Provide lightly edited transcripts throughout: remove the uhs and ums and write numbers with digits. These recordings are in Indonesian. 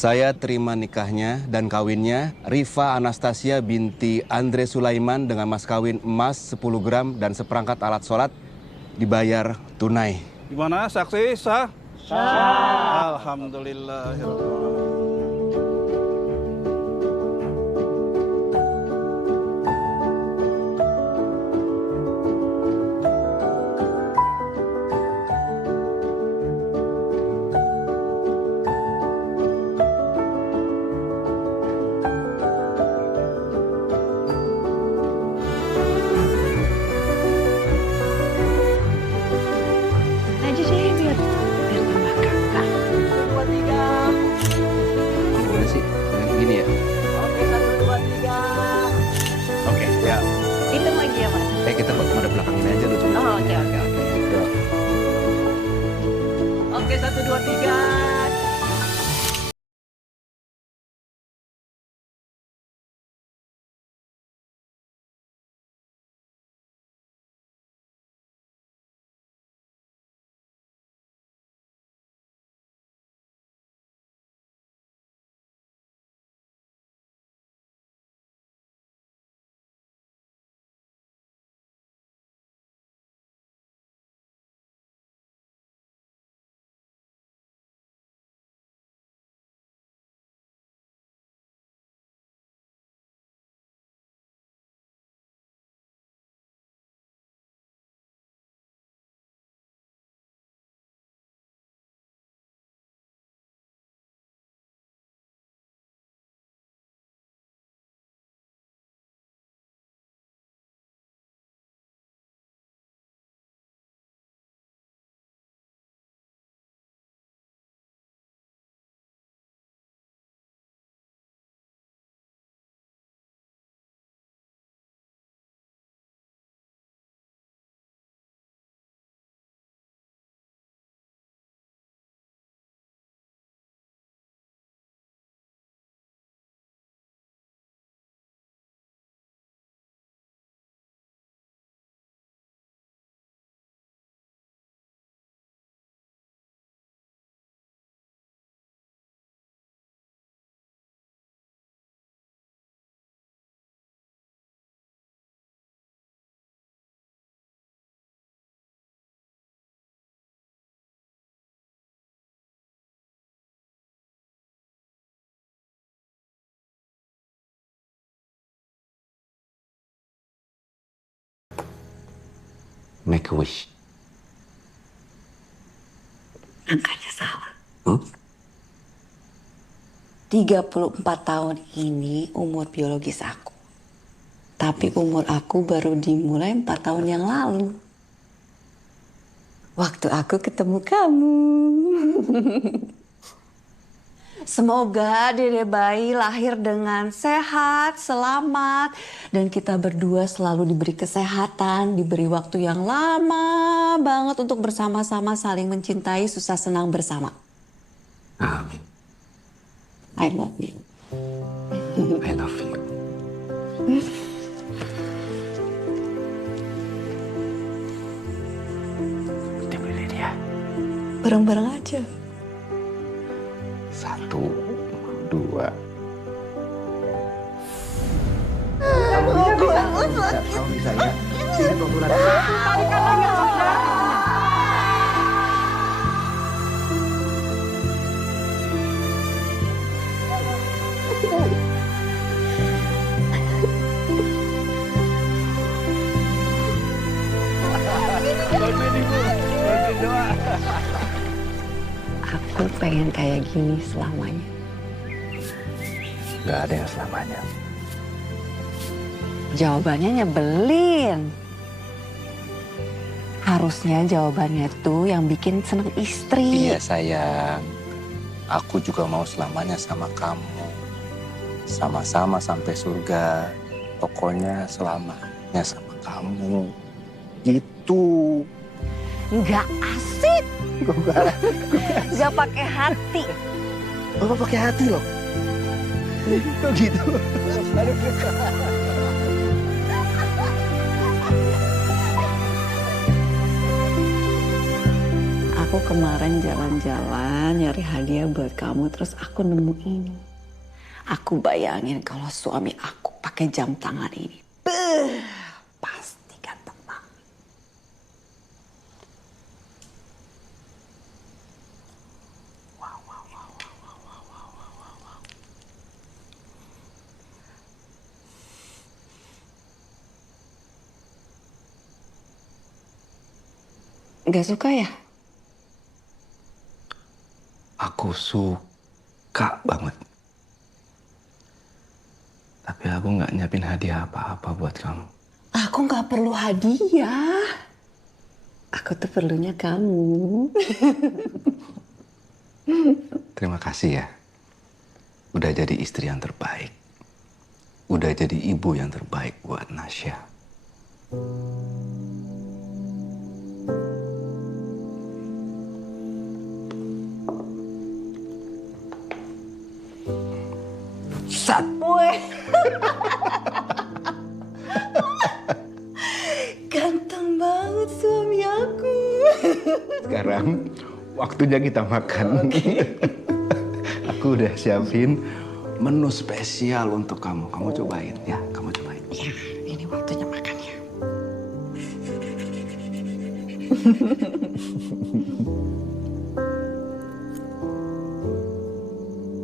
Saya terima nikahnya dan kawinnya Rifa Anastasia binti Andre Sulaiman dengan mas kawin emas 10 gram dan seperangkat alat sholat dibayar tunai. Gimana saksi sah? Sah. Alhamdulillah. Aja deh biar tambah kakak. 1, 2, 3. Gimana sih? Gini ya? Oke, 1, 2, 3. Oke, ya. Hitung lagi ya Mas? Kita pada belakangin aja lucu. Oh oke. Oke, 1, 2, 3. Make a wish. Angkanya salah. 34 tahun ini umur biologis aku. Tapi umur aku baru dimulai 4 tahun yang lalu. Waktu aku ketemu kamu. Semoga dede bayi lahir dengan sehat, selamat. Dan kita berdua selalu diberi kesehatan, diberi waktu yang lama banget untuk bersama-sama saling mencintai, susah senang bersama. Amin. I love you. I love you. Kita beli ya. Bareng-bareng aja. 1, 2. Kamu bisa ya? Sini kebetulan. Aku pengen kayak gini selamanya. Gak ada yang selamanya. Jawabannya nyebelin. Harusnya jawabannya tuh yang bikin seneng istri. Iya sayang. Aku juga mau selamanya sama kamu. Sama-sama sampai surga. Pokoknya selamanya sama kamu. Gitu. Nggak asik. Nggak pakai hati. Bapak pakai hati loh. Kok gitu? Aku kemarin jalan-jalan nyari hadiah buat kamu, terus aku nemu ini. Aku bayangin kalau suami aku pakai jam tangan ini. Pasti ganteng banget. Gak suka ya? Aku suka banget. Tapi aku nggak nyiapin hadiah apa-apa buat kamu. Aku nggak perlu hadiah. Aku tuh perlunya kamu. Terima kasih ya. Udah jadi istri yang terbaik. Udah jadi ibu yang terbaik buat Nasya. Sat. Weh. Ganteng banget suami aku. Sekarang waktunya kita makan. Aku udah siapin menu spesial untuk kamu. Kamu cobain ya, kamu cobain. Ya, ini waktunya makan ya.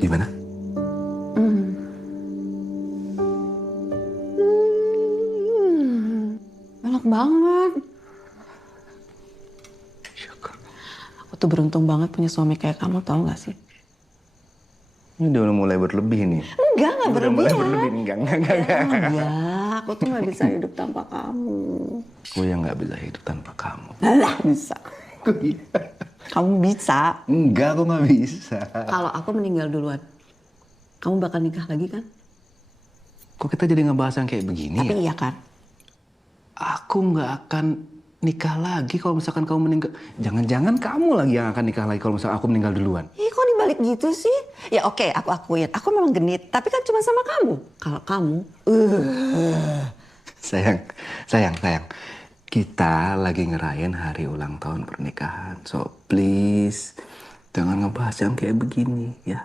Gimana? Enak banget. Syukur. Aku tuh beruntung banget punya suami kayak kamu, tahu gak sih? Ini udah mulai berlebih nih. Enggak Udah berlebihan. mulai berlebih. Enggak. Enggak, aku tuh gak bisa hidup tanpa kamu. Aku yang nggak bisa hidup tanpa kamu. Alah, bisa. Kamu bisa. Enggak, aku nggak bisa. Kalau aku meninggal duluan, kamu bakal nikah lagi kan? Kok kita jadi ngebahas yang kayak begini Tapi ya? iya kan? Aku nggak akan nikah lagi kalau misalkan kamu meninggal. Jangan-jangan kamu lagi yang akan nikah lagi kalau misalkan aku meninggal duluan. Ih, kok dibalik gitu sih? Ya oke, aku akuin. Aku memang genit, tapi kan cuma sama kamu. Kalau kamu, Sayang. Kita lagi ngerayain hari ulang tahun pernikahan. So please, jangan ngebahas yang kayak begini ya.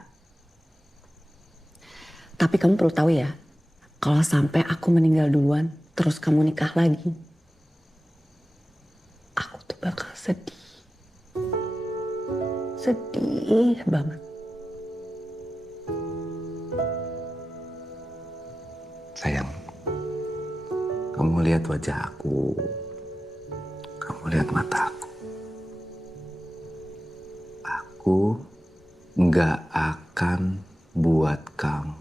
Tapi kamu perlu tahu ya, kalau sampai aku meninggal duluan, terus kamu nikah lagi, aku tuh bakal sedih. Sedih banget. Sayang, kamu lihat wajah aku. Kamu lihat mata aku. Aku nggak akan buat kamu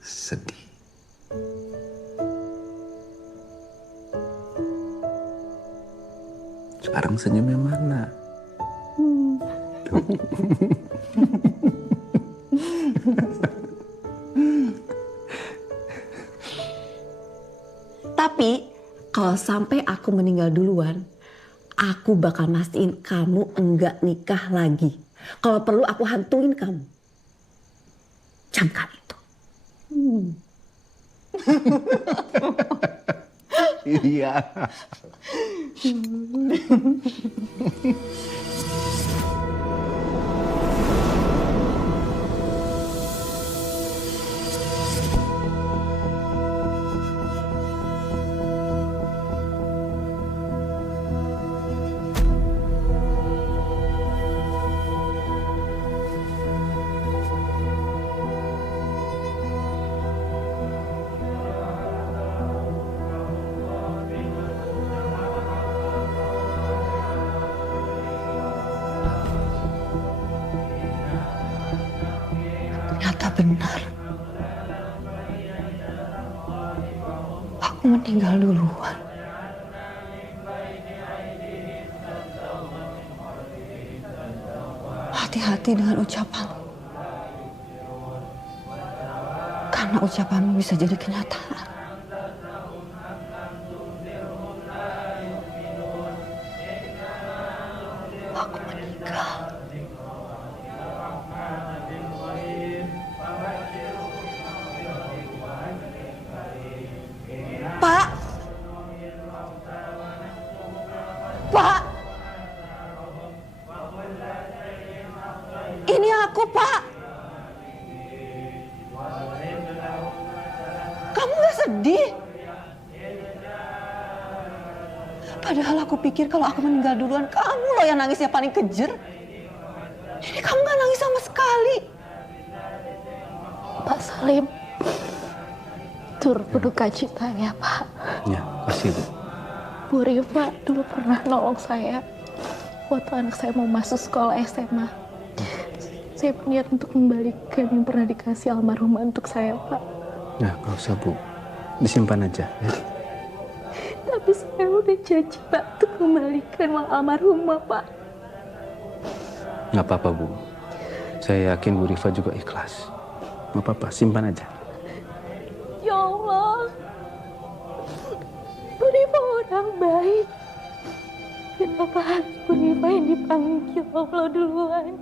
sedih. Sekarang senyumnya mana? Tuh. Tapi kalau sampai aku meninggal duluan, aku bakal mastiin kamu enggak nikah lagi. Kalau perlu aku hantuin kamu. Camkan itu. Iya. Ternyata benar. Aku meninggal duluan. Hati-hati dengan ucapan. Karena ucapanmu bisa jadi kenyataan. Aku meninggal. Pak! Pak! Padahal aku pikir kalau aku meninggal duluan, kamu loh yang nangisnya paling kejer. Ini kamu gak nangis sama sekali. Pak Salim, turut berduka cita ya Pak. Ya, kasih Bu. Bu Rifa dulu pernah nolong saya waktu anak saya mau masuk sekolah SMA. Saya berniat untuk membalikan yang pernah dikasih almarhumah untuk saya, Pak. Ya, nggak usah Bu, disimpan aja ya. Tapi saya udah janji Pak untuk membalikan uang almarhumah, Pak. Nggak apa-apa Bu, saya yakin Bu Rifa juga ikhlas. Nggak apa-apa, simpan aja. Ya Allah, Bu Rifa orang baik. Kenapa harus Bu Rifa yang dipanggil Allah duluan?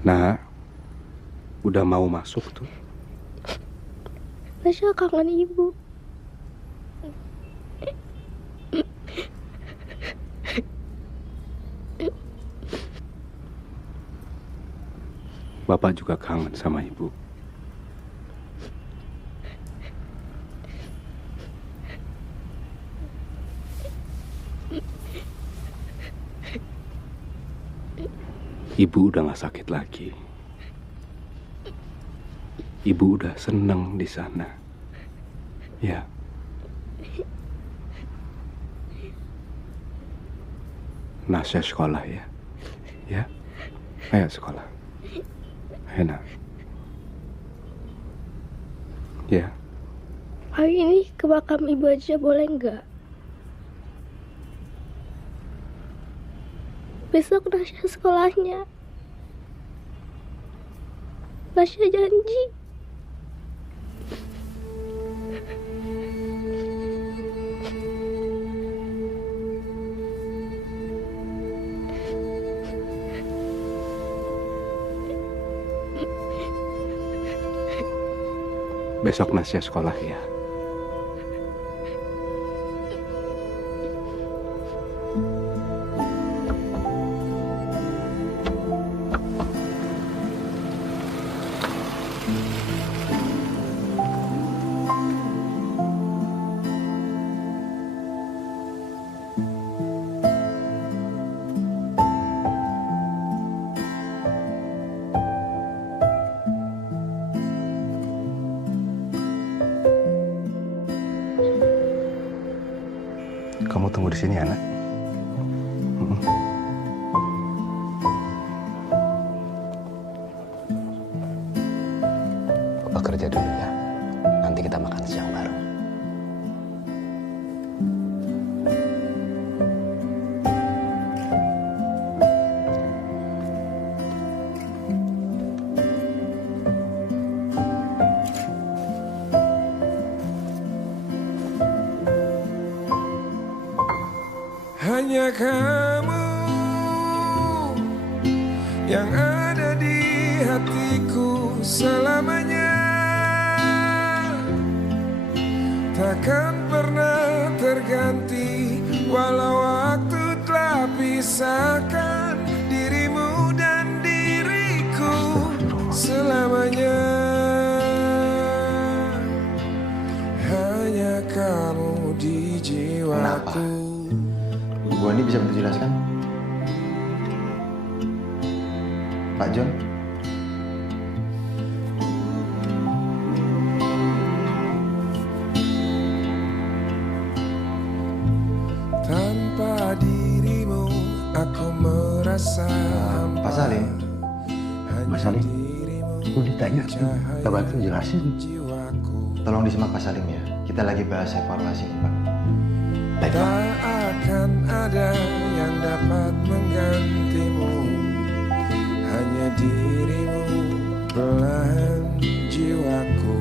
Nah, udah mau masuk tuh. Tasya kangen ibu. Bapak juga kangen sama Ibu. Ibu udah gak sakit lagi. Ibu udah seneng di sana. Ya. Nasya sekolah ya. Ya. Ayo sekolah. Ayo nak. Ya. Hari ini ke makam ibu aja boleh nggak? Besok Nasya sekolahnya. Nasya janji. Besok Nasya sekolah ya. Kamu tunggu di sini ya, nak. Papa kerja dulu ya. Nanti kita makan siang bareng. Hanya kamu yang ada di hatiku selamanya, takkan pernah terganti walau waktu telah pisahkan dirimu dan diriku selamanya. Hanya kamu di jiwaku. Bu Andi bisa bantu jelaskan? Pak John? Tanpa dirimu aku merasa Pak Salim? Mas Salim? Aku ditanya, kita bantu jelasin. Tolong disimak Pak Salim ya. Kita lagi bahas evaluasi Pak. Baik, Pak. Tak akan ada yang dapat menggantimu, hanya dirimu belahan jiwaku.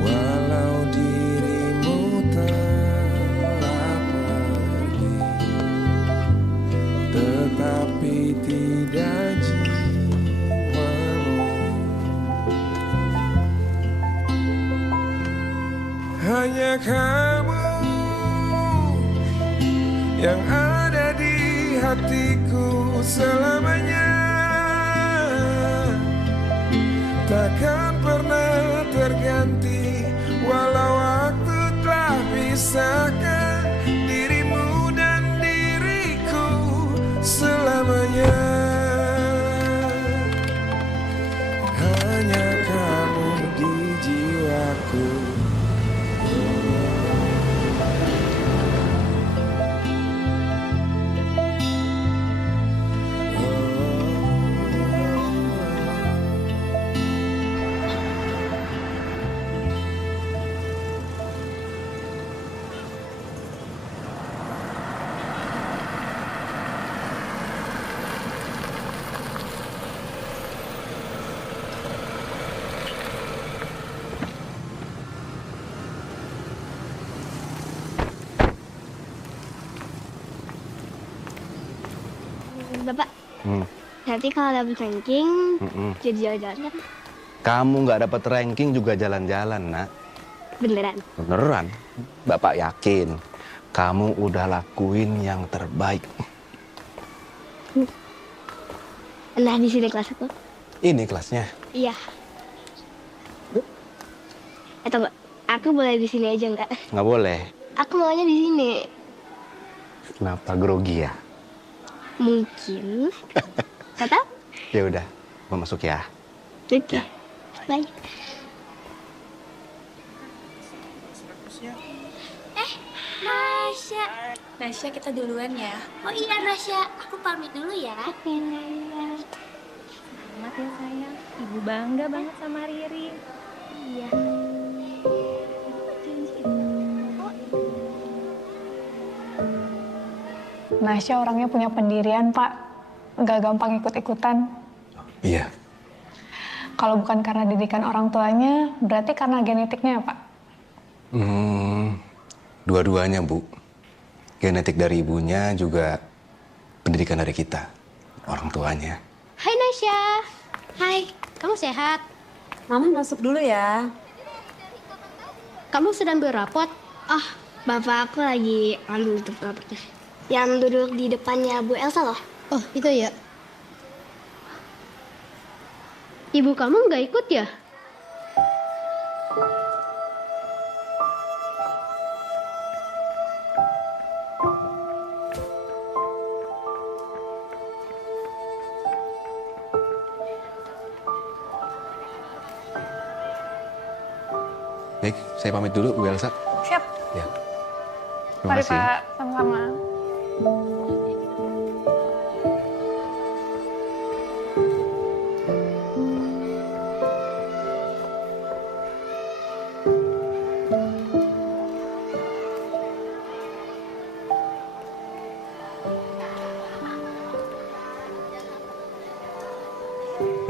Walau dirimu telah pergi, tetapi tidak jiwamu. Hanya kamu yang ada di hatiku selamanya, takkan pernah terganti walau waktu telah pisahkan dirimu dan diriku selamanya. Hanya kamu di jiwaku. Bapak, nanti kalau dapet ranking, jadi jalan-jalan kan? Kamu nggak dapat ranking juga jalan-jalan, nak. Beneran? Beneran. Bapak yakin kamu udah lakuin yang terbaik. Nah, di sini kelas aku. Ini kelasnya. Iya. Tunggu. Aku boleh di sini aja nggak? Nggak boleh. Aku maunya di sini. Kenapa grogi ya? Mungkin. Kata? Ya udah, mau masuk ya. Oke. Bye. Nasya. Nasya, kita duluan ya. Oh iya Nasya, aku pamit dulu ya. Selamat ya sayang. Ibu bangga banget sama Riri. Iya. Nasya orangnya punya pendirian, Pak. Nggak gampang ikut-ikutan. Iya. Kalau bukan karena didikan orang tuanya, berarti karena genetiknya ya, Pak? Dua-duanya, Bu. Genetik dari ibunya juga pendidikan dari kita, orang tuanya. Hai Nasya. Hai, kamu sehat? Mama masuk dulu ya. Kamu sedang berrapot? Ah, bapak aku lagi ambil untuk rapotnya. Yang duduk di depannya Bu Elsa loh. Oh, itu ya. Ibu kamu nggak ikut ya? Baik, saya pamit dulu, Bu Elsa. Siap. Ya. Terima Mari, kasih. Pak. Sama-sama.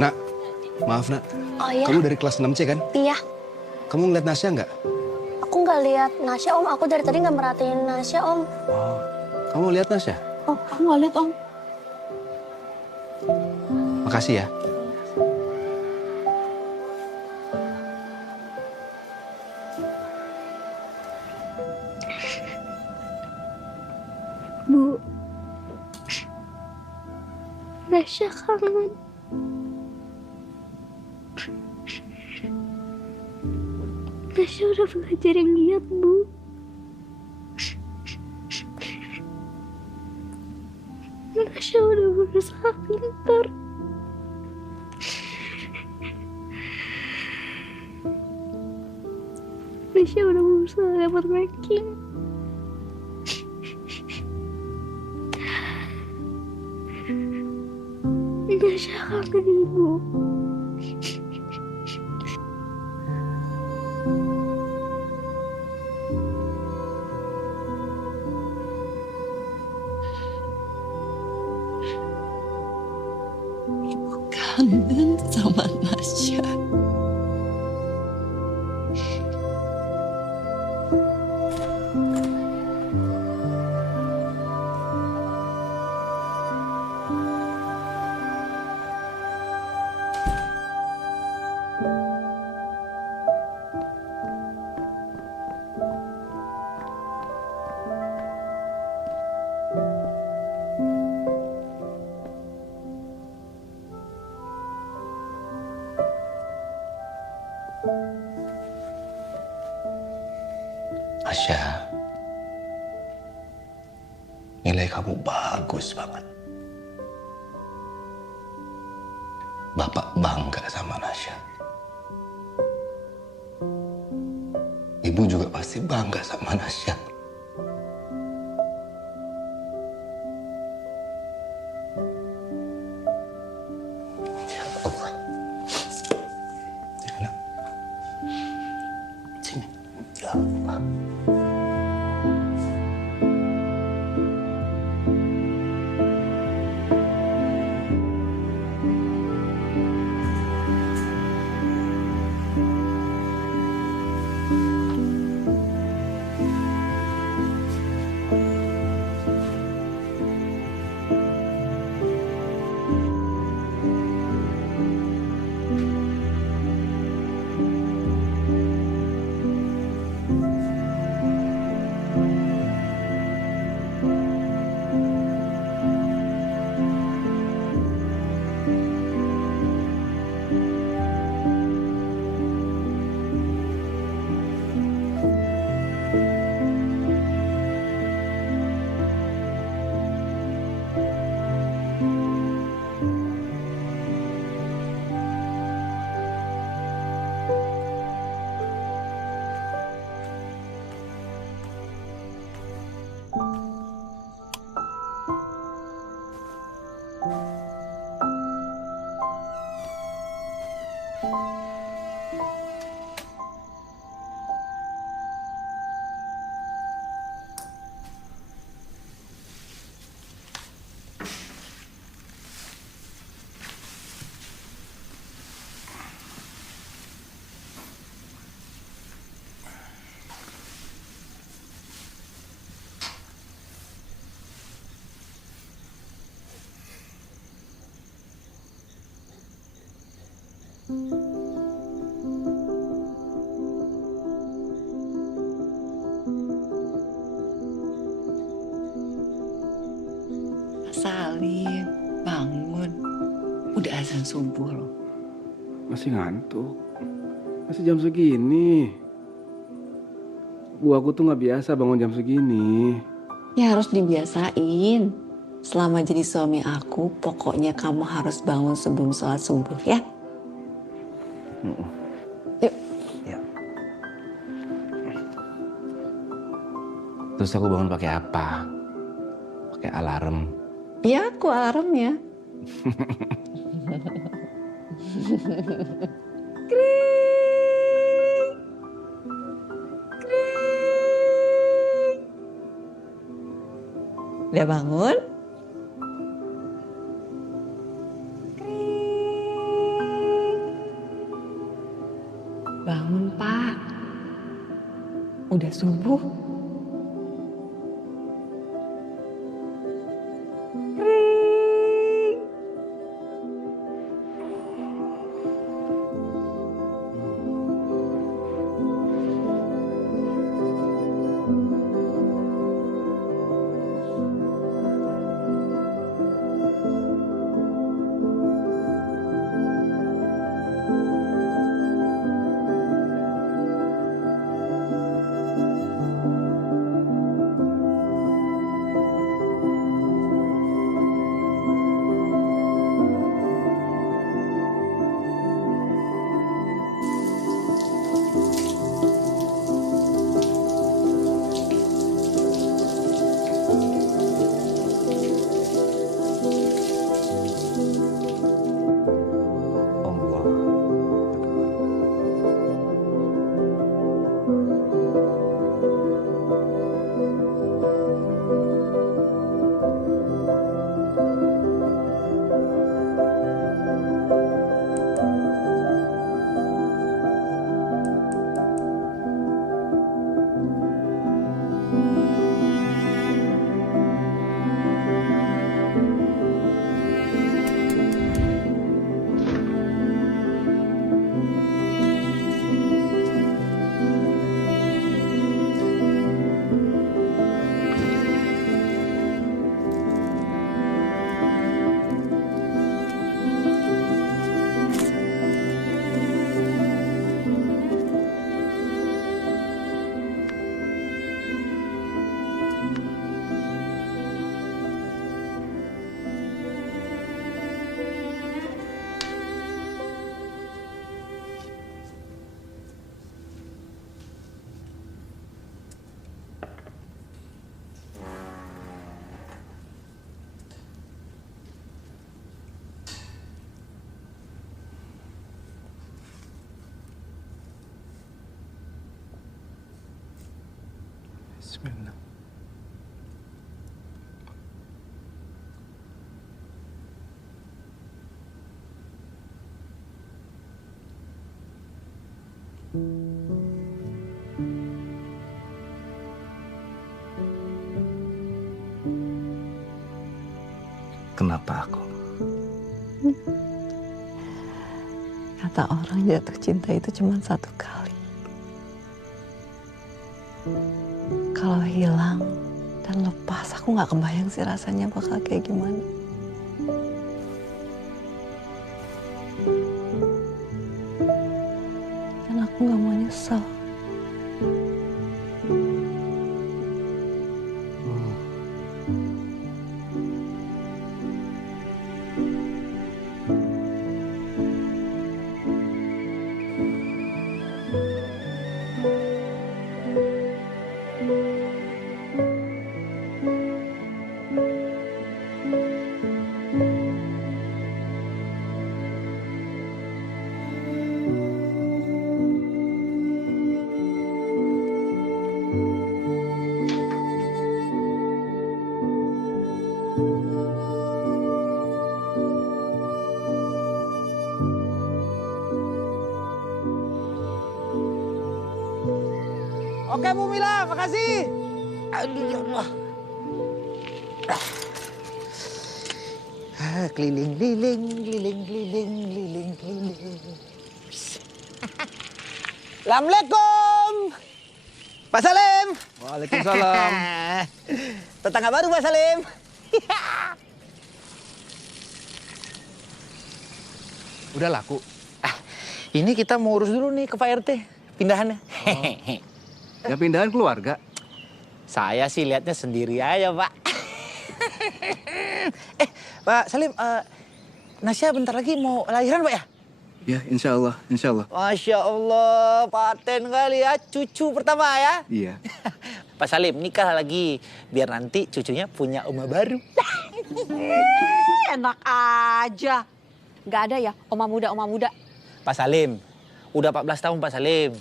Nak, maaf nak. Oh iya? Kamu dari kelas 6C kan? Iya. Kamu ngeliat Nasya nggak? Aku nggak lihat Nasya Om. Aku dari tadi nggak merhatiin Nasya Om. Oh, kamu lihat Nasya? Oh, aku nggak lihat Om. Makasih ya. Bu, Nasya kangen. Nasya udah belajar yang giat, Bu. Nasya udah berusaha pintar. Nasya udah berusaha dapat ranking. Nasya kangen Ibu. Kangen sama Nasya. Nasya, nilai kamu bagus banget. Bapak bangga sama Nasya. Ibu juga pasti bangga sama Nasya. Ya Allah. Sini, nak. Sini. Ya Allah. Salim, bangun. Udah azan subuh loh. Masih ngantuk. Masih jam segini. Bu, aku tuh nggak biasa bangun jam segini. Ya harus dibiasain. Selama jadi suami aku, pokoknya kamu harus bangun sebelum sholat subuh ya. Yuk. Ya. Terus aku bangun pakai apa? Pakai alarm. Ya, aku alarmnya. Kring. Kring. Udah bangun? Kring. Bangun, Pak. Udah subuh. Bismillah. Kenapa aku? Kata orang jatuh cinta itu cuma satu kali. Kalau hilang dan lepas, aku nggak kebayang sih rasanya bakal kayak gimana. Dan aku nggak mau nyesel. Oke Bu Mila, makasih. Aduh ya Allah. Keliling, keliling, keliling, keliling, keliling, keliling. Assalamualaikum. Pak Salim. Waalaikumsalam. Tetangga baru Pak Salim. Udah laku? Ini kita mau urus dulu nih ke Pak RT, pindahannya. Ya pindahan keluarga. Saya sih lihatnya sendiri aja, Pak. Pak Salim, Nasya bentar lagi mau lahiran, Pak ya? Ya, insya Allah, insya Allah. Masya Allah, paten kali ya, cucu pertama ya. Iya. Pak Salim, nikah lagi, biar nanti cucunya punya oma baru. Enak aja. Nggak ada ya, oma muda. Pak Salim, udah 14 tahun Pak Salim.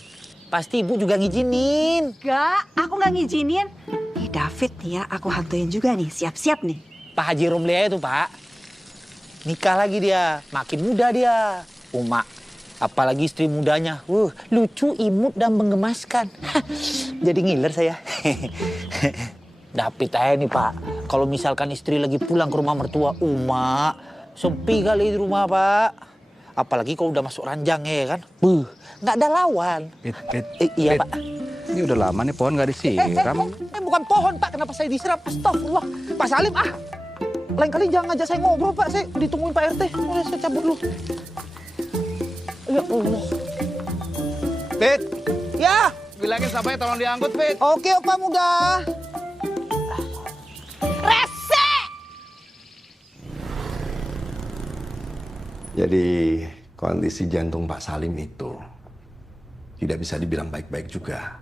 Pasti ibu juga ngizinin. Nggak, aku nggak ngizinin. Nih David nih ya, aku hantuin juga nih, siap-siap nih. Pak Haji Romlia itu, Pak. Nikah lagi dia, makin muda dia. Uma, apalagi istri mudanya. Lucu, imut, dan menggemaskan. Jadi ngiler saya. David aja nih, Pak. Kalau misalkan istri lagi pulang ke rumah mertua Uma, sepi kali di rumah, Pak. Apalagi kalau udah masuk ranjang ya kan. Nggak ada lawan. Iya, Pak. Ini udah lama nih pohon nggak disiram. Bukan pohon, Pak. Kenapa saya disiram? Astagfirullah. Pak Salim, lain kali jangan ngajak saya ngobrol, Pak. Saya ditungguin Pak RT. Udah, saya cabut dulu. Ya Allah. Fit, Ya. bilangin sampai tolong diangkut, Fit. Oke, Opa muda. Rese! Jadi kondisi jantung Pak Salim itu tidak bisa dibilang baik-baik juga.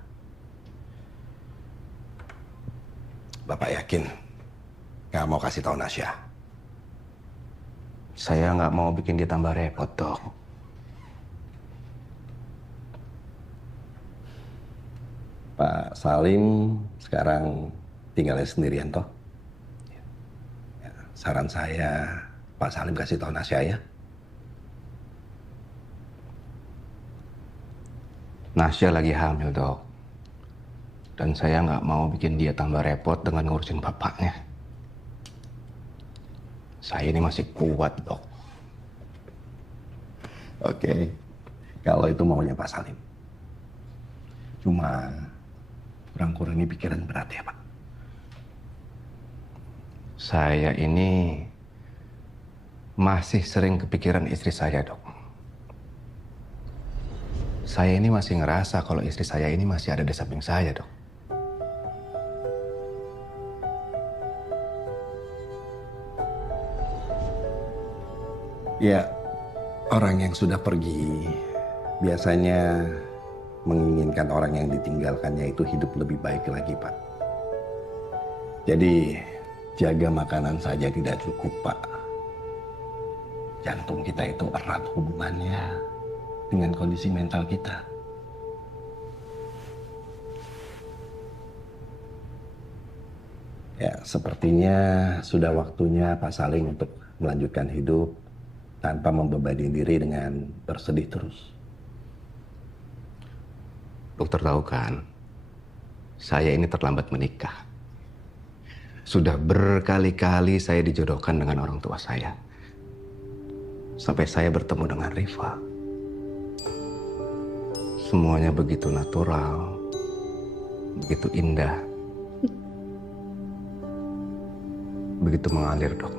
Bapak yakin nggak mau kasih tahu Nasya? Saya nggak mau bikin dia tambah repot, Dok. Pak Salim sekarang tinggalnya sendirian toh? Ya, saran saya Pak Salim kasih tahu Nasya ya. Nasya lagi hamil, Dok. Dan saya nggak mau bikin dia tambah repot dengan ngurusin bapaknya. Saya ini masih kuat, Dok. Oke, kalau itu maunya Pak Salim. Cuma kurang-kurangnya pikiran berat ya, Pak. Saya ini masih sering kepikiran istri saya, Dok. Saya ini masih ngerasa kalau istri saya ini masih ada di samping saya, Dok. Ya, orang yang sudah pergi biasanya menginginkan orang yang ditinggalkannya itu hidup lebih baik lagi, Pak. Jadi, jaga makanan saja tidak cukup, Pak. Jantung kita itu erat hubungannya dengan kondisi mental kita. Ya, sepertinya sudah waktunya Pak Salim untuk melanjutkan hidup tanpa membebani diri dengan bersedih terus. Dokter tahu kan, saya ini terlambat menikah. Sudah berkali-kali saya dijodohkan dengan orang tua saya. Sampai saya bertemu dengan Rifa. Semuanya begitu natural, begitu indah, begitu mengalir, Dok.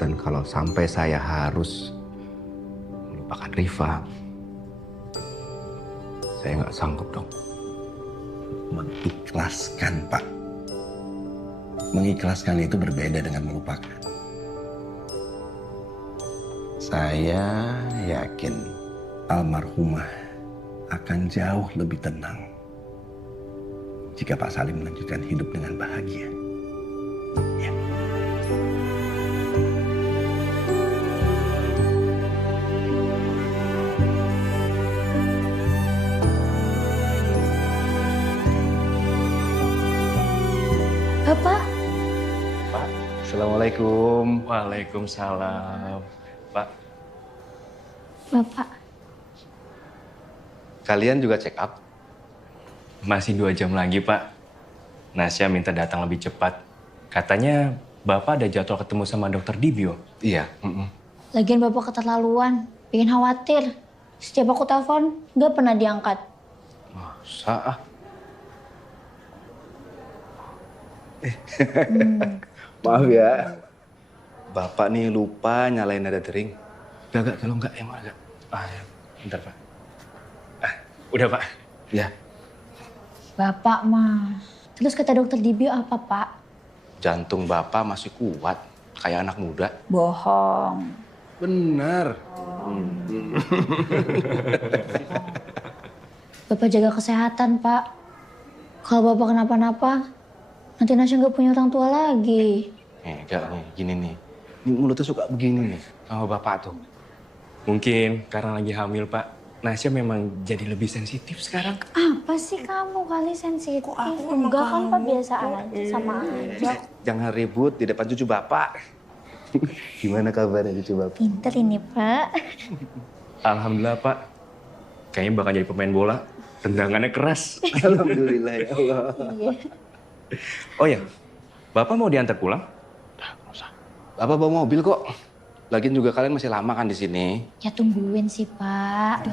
Dan kalau sampai saya harus melupakan Rifa, saya nggak sanggup, Dok. Mengikhlaskan, Pak. Mengikhlaskan itu berbeda dengan melupakan. Saya yakin almarhumah akan jauh lebih tenang jika Pak Salim melanjutkan hidup dengan bahagia. Ya. Bapak? Pak, Assalamualaikum. Waalaikumsalam. Pak. Bapak? Kalian juga check up? Masih 2 jam lagi, Pak. Nasya minta datang lebih cepat. Katanya Bapak ada jadwal ketemu sama Dokter Dibio. Iya. Lagian Bapak keterlaluan, bikin khawatir. Setiap aku telepon, nggak pernah diangkat. Masa? Maaf ya. Bapak nih lupa nyalain nada dering. Gak, kalau enggak emang agak. Ya. Bentar, Pak. Udah, Pak. Ya. Bapak mah. Terus kata dokter Dibio apa, Pak? Jantung Bapak masih kuat, kayak anak muda. Bohong. Benar. Bapak jaga kesehatan, Pak. Kalau Bapak kenapa-napa, nanti Nasya nggak punya orang tua lagi. Enggak nih, gini nih. Ini mulutnya suka begini nih sama Bapak tuh. Mungkin karena lagi hamil, Pak. Nasya memang jadi lebih sensitif sekarang. Apa sih kamu kali sensitif? Enggak kan, Pak, biasa aja, sama aja. Jangan ribut di depan cucu Bapak. Gimana kabarnya cucu Bapak? Pinter ini, Pak. Alhamdulillah, Pak. Kayaknya bakal jadi pemain bola. Tendangannya keras. Alhamdulillah ya Allah. Iya. Oh ya, Bapak mau diantar pulang? Bapak bawa mobil kok. Lagian juga kalian masih lama kan di sini. Ya tungguin sih, Pak.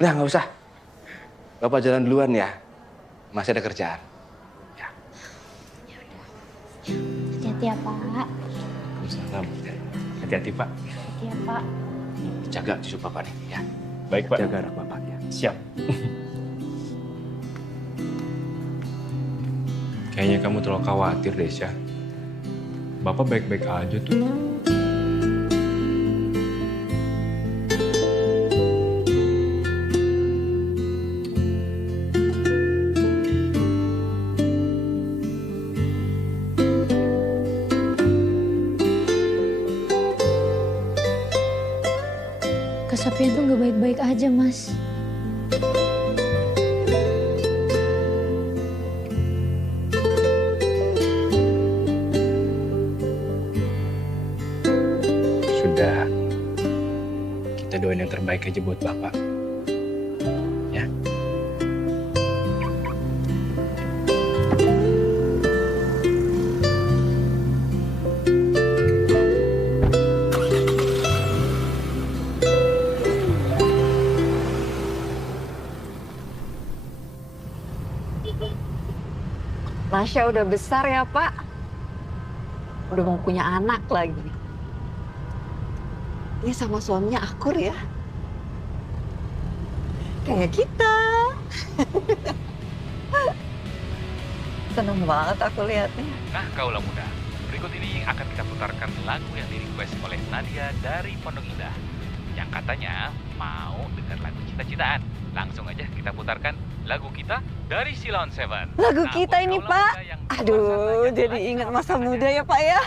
Udah nggak usah. Bapak jalan duluan ya. Masih ada kerjaan. Hati-hati ya, Pak. Waalaikumsalam. Hati-hati, Pak. Hati ya, Pak. Jaga cucu Bapak nih ya. Baik, Pak. Jaga anak Bapak ya. Siap. Kayaknya kamu terlalu khawatir, Desya. Bapak baik-baik aja tuh. Kesepian tuh nggak baik-baik aja, Mas. Sudah. Kita doain yang terbaik aja buat Bapak. Ya. Nasya udah besar ya, Pak. Udah mau punya anak lagi. Ini sama suaminya akur ya. Kayak kita. Seneng banget aku lihatnya. Nah, kaulah muda. Berikut ini akan kita putarkan lagu yang di-request oleh Nadia dari Pondok Indah. Yang katanya mau dengar lagu Cita-Citaan. Langsung aja kita putarkan lagu kita dari Silon Seven. Lagu kita ini, Pak. Aduh, jadi ingat masa muda ya, Pak ya.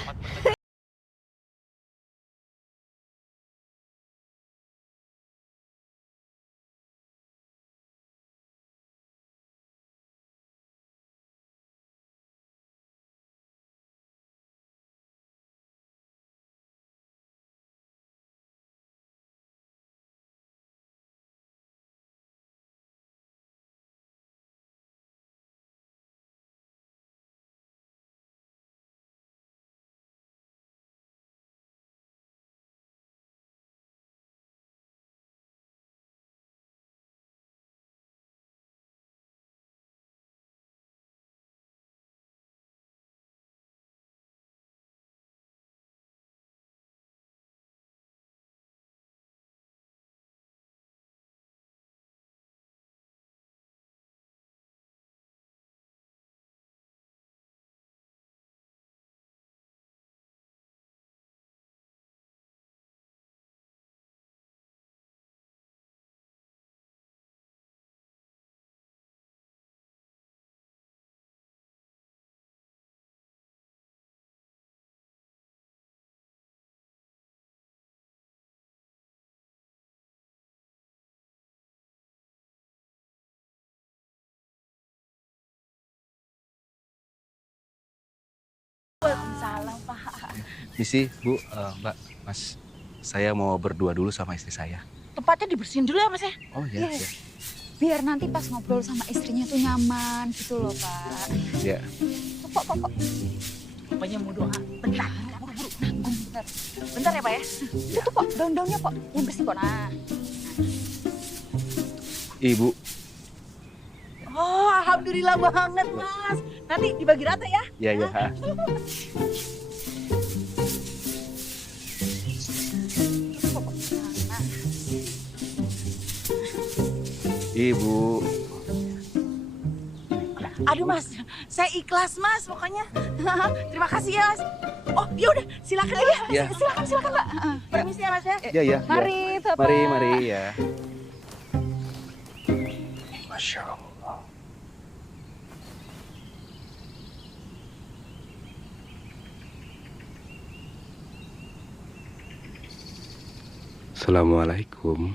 Waalaikumsalam, Pak. Misi, Bu, Mbak, Mas. Saya mau berdua dulu sama istri saya. Tempatnya dibersihin dulu ya, Mas ya? Oh iya, Iya. iya. Biar nanti pas ngobrol sama istrinya tuh nyaman gitu loh, Pak. Iya. Pok. Bapaknya mau doa. Bentar, buru-buru. Nanggung, bentar. Bentar ya, Pak ya? Itu, Pok, daun-daunnya, Pok. Yang bersih, Pok. Nah. Ibu, Oh, alhamdulillah banget, Mas. Nanti dibagi rata ya? iya, iya. Ibu. Aduh Mas, saya ikhlas Mas pokoknya. Terima kasih ya Mas. Oh ya udah, silakan aja. Ya. Silakan Pak. Permisi ya Mas ya. Ya. Mari Bapak. Mari ya. Masya Allah. Assalamualaikum.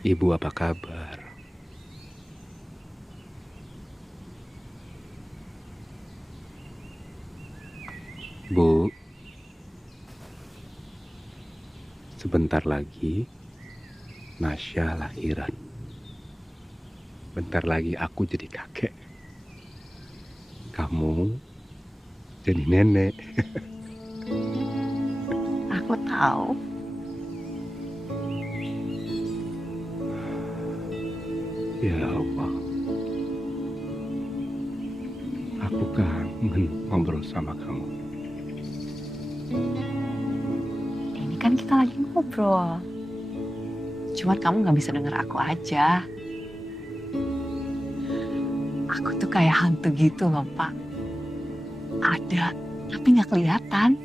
Ibu apa kabar? Bu, sebentar lagi Nasya lahiran. Bentar lagi aku jadi kakek. Kamu jadi nenek. Aku tahu. Ya Allah, aku kangen ngobrol sama kamu. Ini kan kita lagi ngobrol. Cuman kamu nggak bisa denger aku aja. Aku tuh kayak hantu gitu loh, Pak. Ada, tapi nggak kelihatan.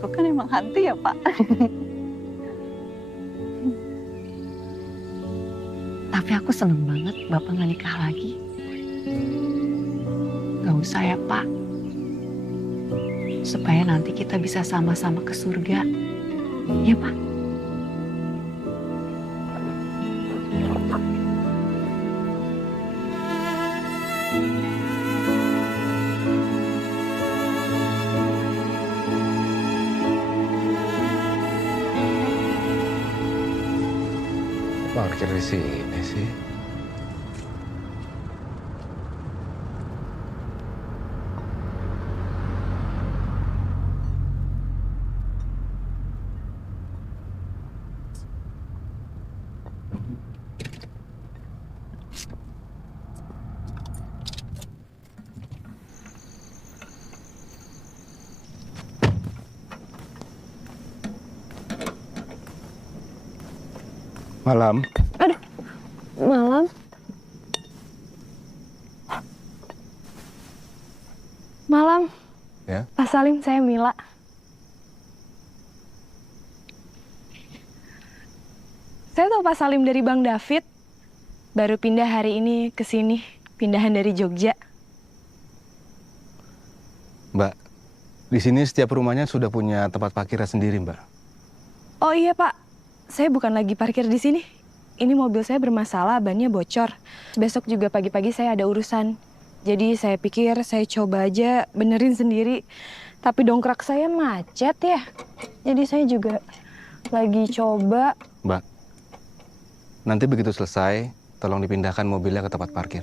Aku kan emang hantu ya, Pak. Tapi aku seneng banget Bapak nggak nikah lagi. Gak usah ya, Pak. Supaya nanti kita bisa sama-sama ke surga. Ya, Pak? Parkir di sini sih. Malam. Aduh, malam. Malam. Ya. Pak Salim, saya Mila. Saya tahu Pak Salim dari Bang David. Baru pindah hari ini ke sini, pindahan dari Jogja. Mbak, di sini setiap rumahnya sudah punya tempat parkirnya sendiri, Mbak. Oh iya, Pak. Saya bukan lagi parkir di sini. Ini mobil saya bermasalah, bannya bocor. Besok juga pagi-pagi saya ada urusan. Jadi saya pikir saya coba aja benerin sendiri. Tapi dongkrak saya macet ya. Jadi saya juga lagi coba. Mbak, nanti begitu selesai, tolong dipindahkan mobilnya ke tempat parkir.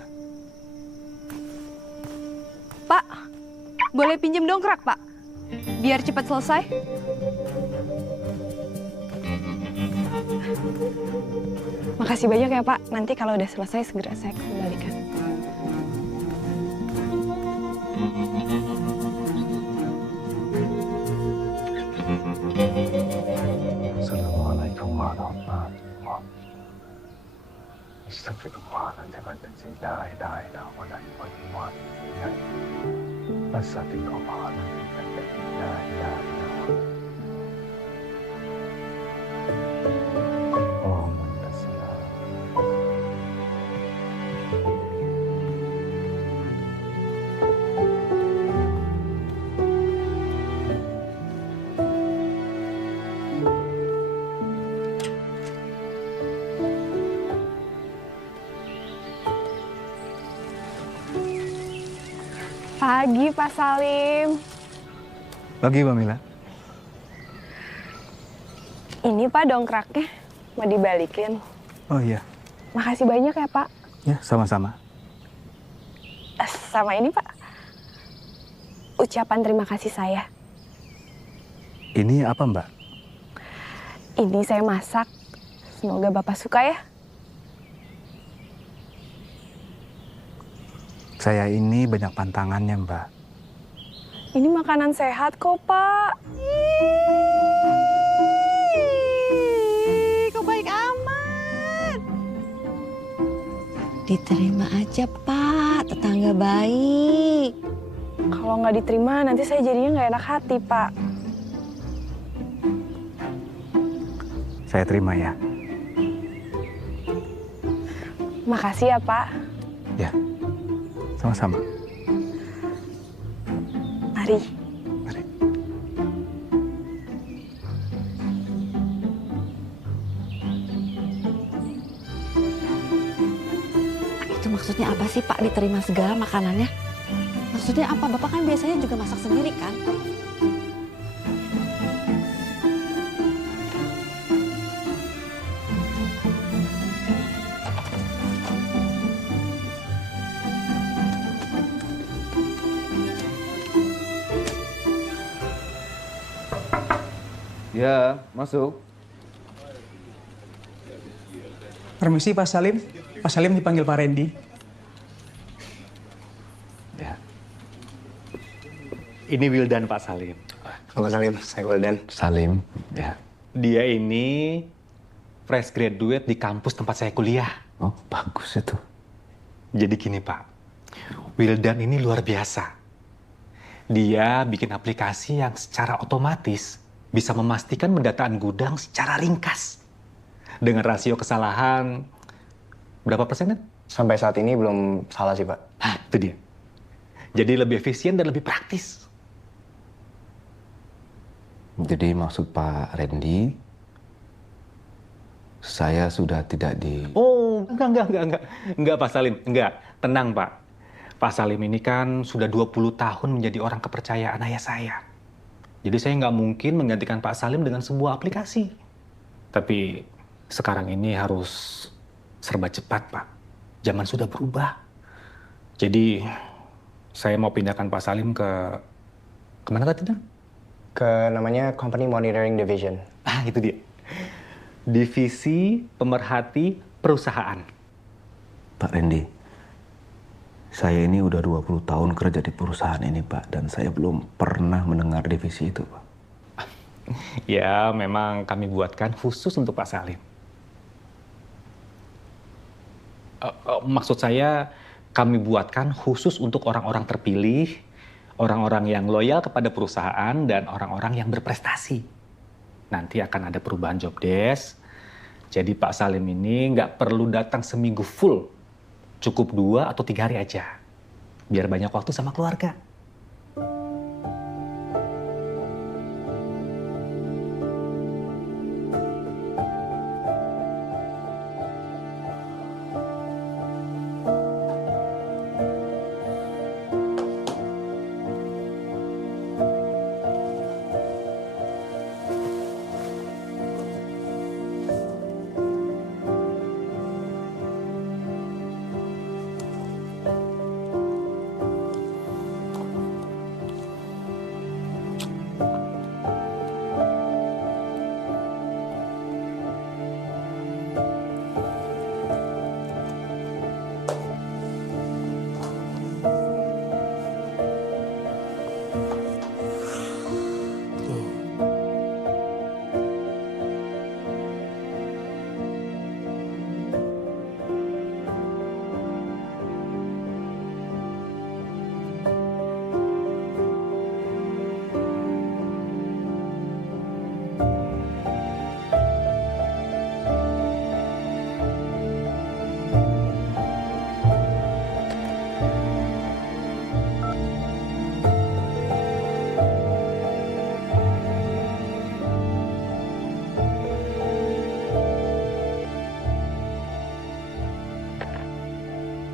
Pak, boleh pinjam dongkrak, Pak? Biar cepat selesai. Makasih banyak ya, Pak. Nanti kalau udah selesai segera saya kembalikan. Assalamualaikum warahmatullahi wabarakatuh. Astagfirullahaladzim. La ilaha illallah. Astagfirullahaladzim. La ilaha illallah. Pagi, Pak Salim. Pagi, Mbak Mila. Ini, Pak, dongkraknya. Mau dibalikin. Oh iya. Makasih banyak ya, Pak. Ya, sama-sama. Sama ini, Pak. Ucapan terima kasih saya. Ini apa, Mbak? Ini saya masak. Semoga Bapak suka ya. Saya ini banyak pantangannya, Mbak. Ini makanan sehat kok, Pak. Ih, kok baik amat. Diterima aja, Pak. Tetangga baik. Kalau nggak diterima, nanti saya jadinya nggak enak hati, Pak. Saya terima ya. Makasih ya, Pak. Ya, sama-sama. Mari. Itu maksudnya apa sih, Pak, diterima segala makanannya? Maksudnya apa? Bapak kan biasanya juga masak sendiri kan? Ya, masuk. Permisi Pak Salim. Pak Salim dipanggil Pak Randy. Ya. Ini Wildan Pak Salim. Halo Salim, saya Wildan. Salim, ya. Dia ini fresh graduate di kampus tempat saya kuliah. Oh, bagus itu. Jadi gini Pak, Wildan ini luar biasa. Dia bikin aplikasi yang secara otomatis bisa memastikan pendataan gudang secara ringkas. Dengan rasio kesalahan, berapa persen kan? Sampai saat ini belum salah sih, Pak. Hah, itu dia. Jadi lebih efisien dan lebih praktis. Jadi maksud Pak Randy, saya sudah tidak di... Oh, enggak Pak Salim, enggak. Tenang Pak. Pak Salim ini kan sudah 20 tahun menjadi orang kepercayaan ayah saya. Jadi saya nggak mungkin menggantikan Pak Salim dengan sebuah aplikasi. Tapi sekarang ini harus serba cepat, Pak. Zaman sudah berubah. Jadi saya mau pindahkan Pak Salim ke mana tadi? Ke namanya Company Monitoring Division. Ah, itu dia. Divisi Pemerhati Perusahaan. Pak Randy, saya ini udah 20 tahun kerja di perusahaan ini, Pak. Dan saya belum pernah mendengar divisi itu, Pak. Ya, memang kami buatkan khusus untuk Pak Salim. Maksud saya, kami buatkan khusus untuk orang-orang terpilih, orang-orang yang loyal kepada perusahaan, dan orang-orang yang berprestasi. Nanti akan ada perubahan job desk. Jadi Pak Salim ini nggak perlu datang seminggu full. Cukup 2 atau 3 hari aja. Biar banyak waktu sama keluarga.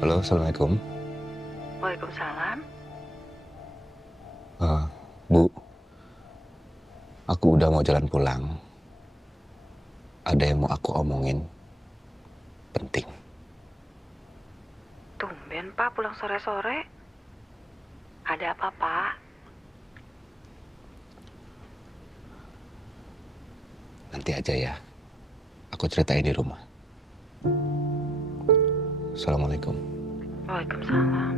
Halo, Assalamualaikum. Waalaikumsalam. Bu, aku udah mau jalan pulang. Ada yang mau aku omongin. Penting. Tumben, Pak, pulang sore-sore. Ada apa, Pak? Nanti aja ya. Aku ceritain di rumah. Assalamualaikum. Waalaikumsalam.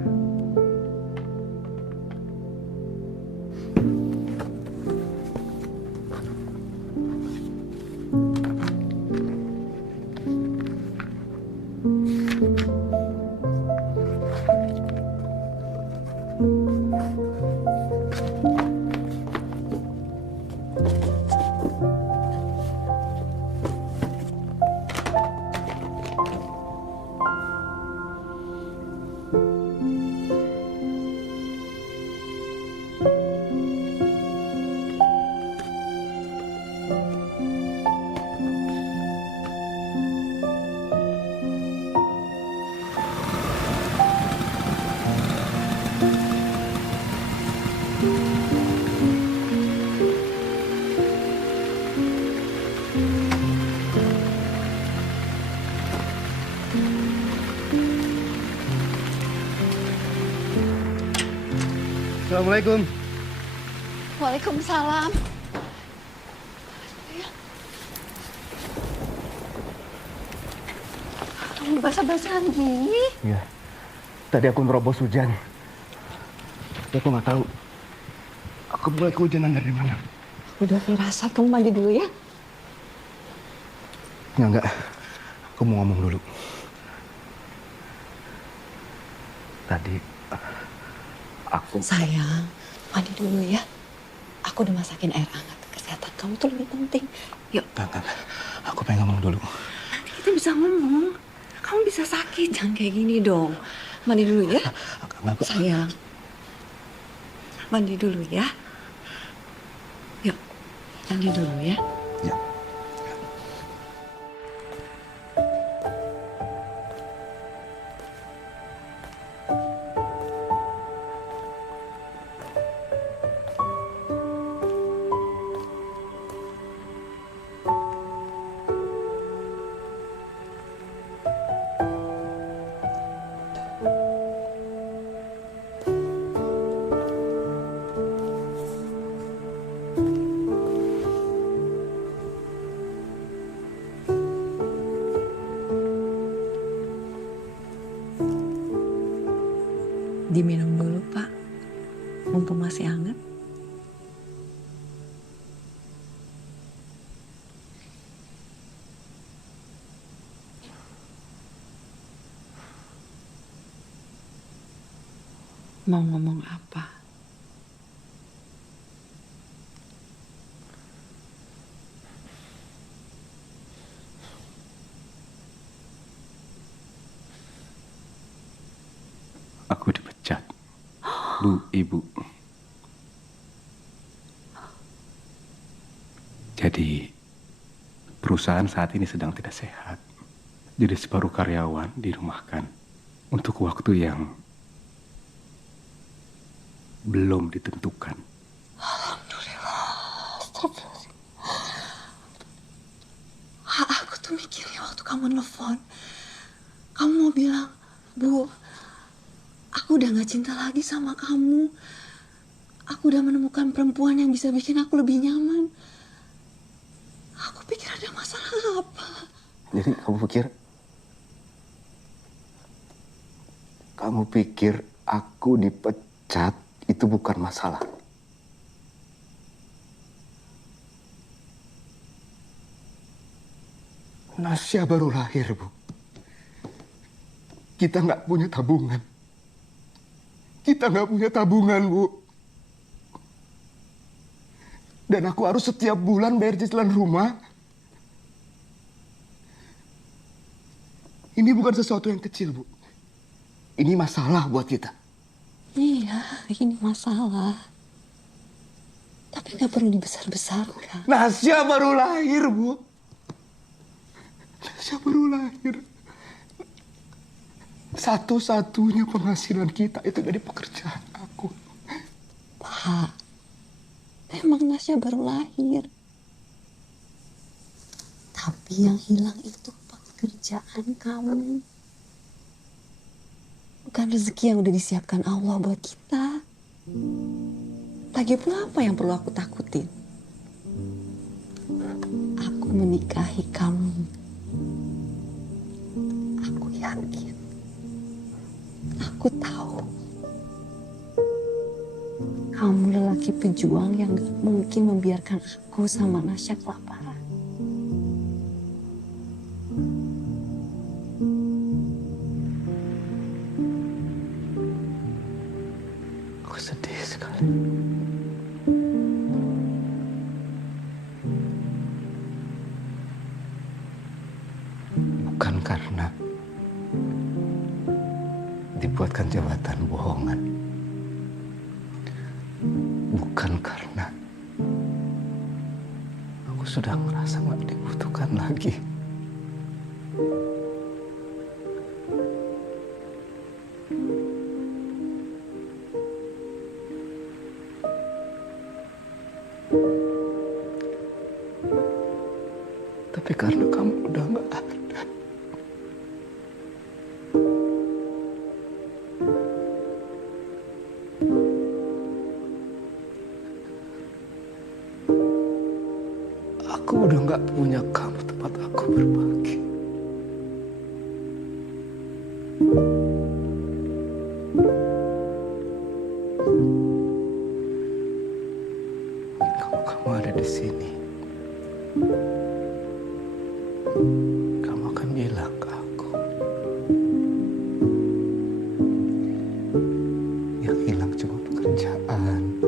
Assalamualaikum. Waalaikumsalam. Kamu basah-basahan gini? Iya. Tadi aku nerobos hujan. Tapi aku nggak tahu. Aku mulai kehujanan dari mana. Udah firasat, kamu mandi dulu ya? Enggak. Aku mau ngomong dulu. Tadi aku... Sayang, mandi dulu ya. Aku udah masakin air hangat. Kesehatan kamu tuh lebih penting. Yuk. Enggak. Aku pengen ngomong dulu. Nanti kita bisa ngomong. Kamu bisa sakit. Jangan kayak gini dong. Mandi dulu ya. Sayang. Mandi dulu ya. Yuk. Mandi dulu ya. Ya. Diminum dulu, Pak. Mumpung masih hangat. Mau ngomong apa? Aku dipecat. Bu, Ibu. Jadi, perusahaan saat ini sedang tidak sehat. Jadi separuh karyawan dirumahkan untuk waktu yang belum ditentukan. Alhamdulillah. Aku tuh mikirnya waktu kamu nelfon, kamu mau bilang, Bu, aku udah gak cinta lagi sama kamu. Aku udah menemukan perempuan yang bisa bikin aku lebih nyaman. Aku pikir ada masalah apa. Jadi kamu pikir aku dipecat itu bukan masalah? Nasya baru lahir, Bu. Kita nggak punya tabungan. Bu. Dan aku harus setiap bulan bayar cicilan rumah. Ini bukan sesuatu yang kecil, Bu. Ini masalah buat kita. Iya, ini masalah. Tapi gak perlu dibesar-besarkan. Nasya baru lahir, Bu. Nasya baru lahir. Satu-satunya penghasilan kita itu dari pekerjaan aku. Pak, memang Nasya baru lahir. Tapi yang hilang itu pekerjaan kamu. Bukan rezeki yang udah disiapkan Allah buat kita. Lagipun apa yang perlu aku takutin? Aku menikahi kamu. Aku yakin. Aku tahu. Kamu lelaki pejuang yang gak mungkin membiarkan aku sama Nasya kelaparan. Aku sedih sekali. Bukan karena dibuatkan jabatan bohongan. Bukan karena aku sudah merasa gak dibutuhkan lagi. Tapi karena kamu udah gak ada. Aku udah gak punya kamu tempat aku berbagi. Kamu ada di sini. Kamu akan bilang ke aku. Yang hilang cuma pekerjaan.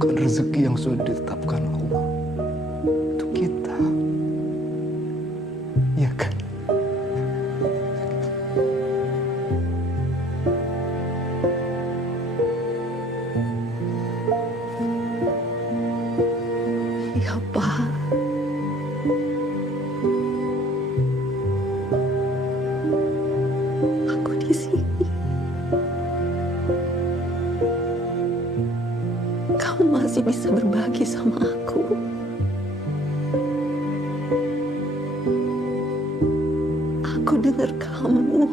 Bukan rezeki yang sudah ditetapkan Allah untuk kita. Iya kan? Iya, Pak. Aku di sini. Kamu masih bisa berbagi sama aku. Aku dengar kamu.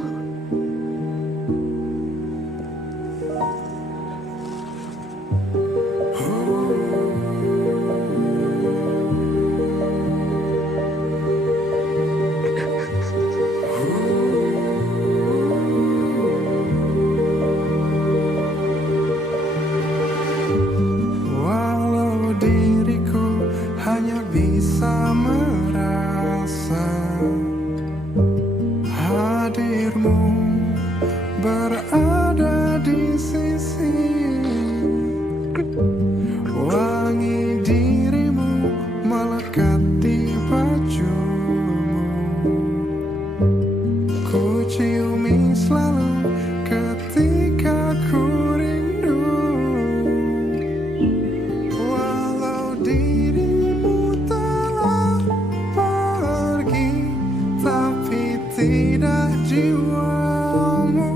Walau diriku hanya bisa merasa hadirmu berada di sisi, wangi dirimu melekat di bajumu, ku ciumi selalu ketika ku rindu. Walau dirimu telah pergi, tapi tidak jiwamu.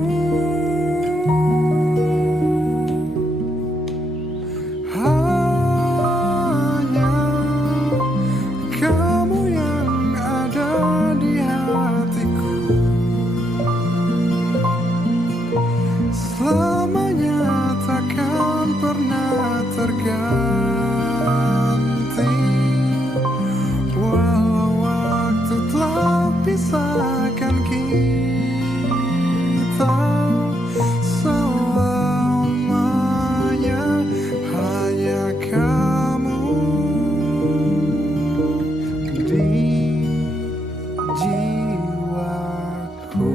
Hanya kamu yang ada di hatiku. Selamanya takkan pernah terganti. Walau waktu telah pisahkan kita, selamanya hanya kamu di jiwaku.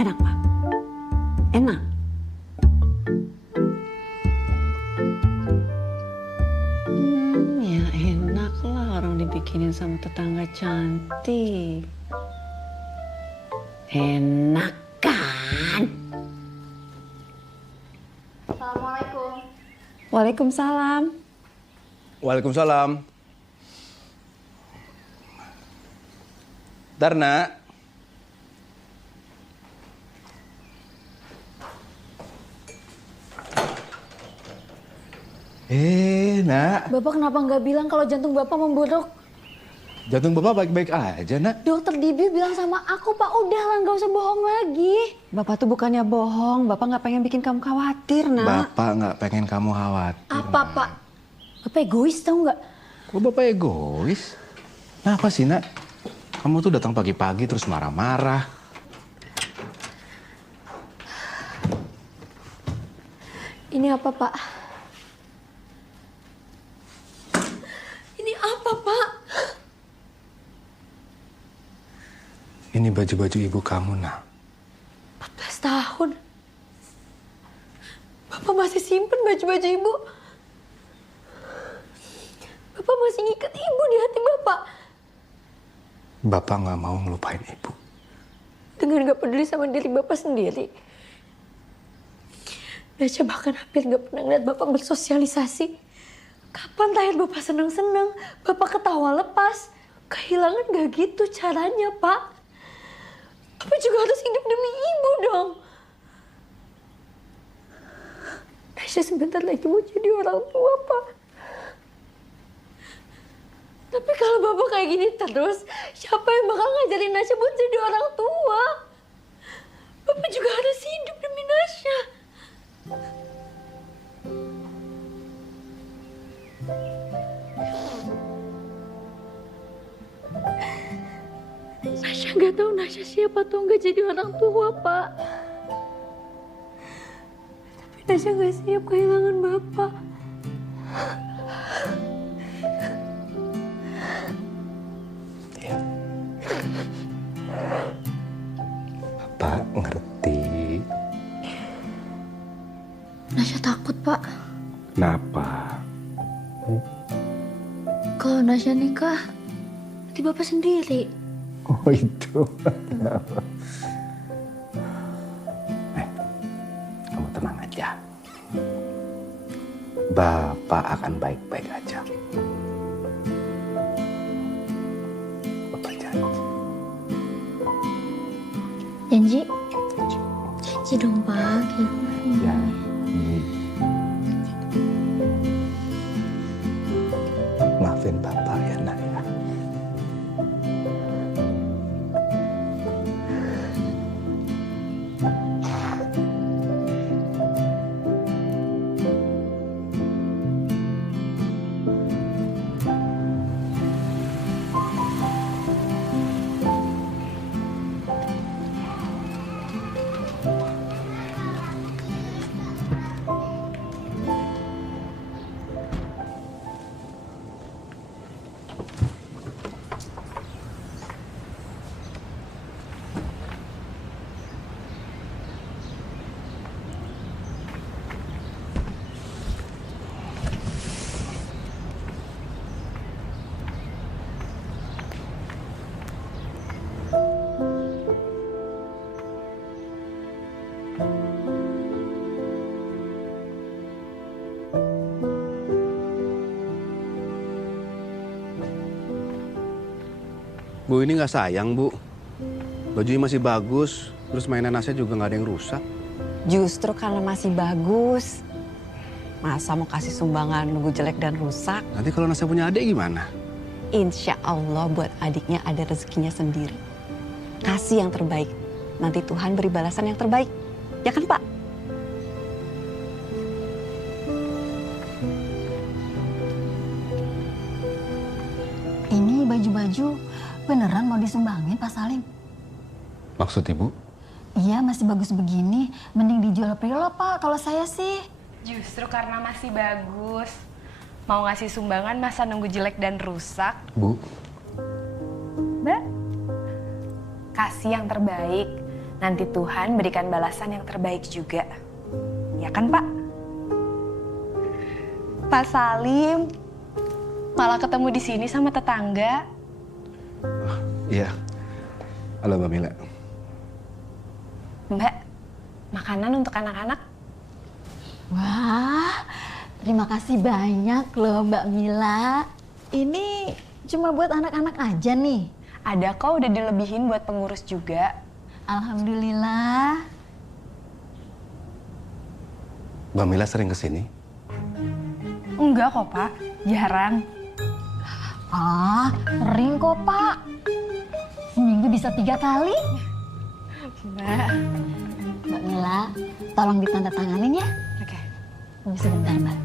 Enak, Pak. Enak. Ya enak lah orang dibikinin sama tetangga cantik. Enak kan? Assalamualaikum. Waalaikumsalam. Waalaikumsalam. Darna. Nak. Bapak kenapa nggak bilang kalau jantung Bapak memburuk? Jantung Bapak baik-baik aja, Nak. Dokter Dibi bilang sama aku, Pak, udah lah, nggak usah bohong lagi. Bapak tuh bukannya bohong, Bapak nggak pengen bikin kamu khawatir, Nak. Bapak nggak pengen kamu khawatir. Apa, Pak? Bapak egois tau nggak? Kok Bapak egois? Kenapa sih, Nak? Kamu tuh datang pagi-pagi terus marah-marah. Ini apa, Pak? Ini apa, Pak? Ini baju-baju ibu kamu, Nak. 14 tahun. Bapak masih simpen baju-baju ibu. Bapak masih ngikat ibu di hati Bapak. Bapak nggak mau ngelupain Ibu. Dengan gak peduli sama diri Bapak sendiri. Nasya bahkan hampir gak pernah ngeliat Bapak bersosialisasi. Kapan terakhir Bapak seneng-seneng, Bapak ketawa lepas. Kehilangan gak gitu caranya, Pak. Bapak juga harus hidup demi Ibu dong. Nasya sebentar lagi mau jadi orang tua, Pak. Tapi kalau Bapak kayak gini terus, siapa yang bakal ngajarin Nasya buat jadi orang tua? Bapak juga harus hidup demi Nasya. Nasya nggak tahu Nasya siapa atau nggak jadi orang tua, Pak. Tapi Nasya nggak siap kehilangan Bapak. Bapak ngerti. Nasya takut, Pak. Kenapa? Kalau Nasya nikah, nanti Bapak sendiri. Oh itu. Kenapa? Kamu tenang aja. Bapak akan baik-baik aja. Bapak janji. Janji? Janji dong, Pak. Maafin Bapak ya, Nak ya. Bu, ini nggak sayang, Bu. Bajunya masih bagus, terus mainan Nasya juga nggak ada yang rusak. Justru karena masih bagus. Masa mau kasih sumbangan nunggu jelek dan rusak? Nanti kalau Nasya punya adik gimana? Insya Allah buat adiknya ada rezekinya sendiri. Kasih yang terbaik. Nanti Tuhan beri balasan yang terbaik. Ya kan, Pak? Ini baju-baju beneran mau disumbangin, Pak Salim? Maksud Ibu? Iya, masih bagus begini. Mending dijual pre-lo, Pak, kalau saya sih. Justru karena masih bagus. Mau ngasih sumbangan masa nunggu jelek dan rusak? Bu. Mbak, kasih yang terbaik. Nanti Tuhan berikan balasan yang terbaik juga. Ya kan, Pak? Pak Salim, malah ketemu di sini sama tetangga. Iya. Halo, Mbak Mila. Mbak, makanan untuk anak-anak? Wah, terima kasih banyak loh Mbak Mila. Ini cuma buat anak-anak aja nih. Ada kok, udah dilebihin buat pengurus juga. Alhamdulillah. Mbak Mila sering kesini? Enggak kok, Pak. Jarang. Ah, sering kok, Pak. Seminggu bisa 3 kali. Mbak Mila, tolong ditandatanganin ya. Oke. Tunggu sebentar, Mbak.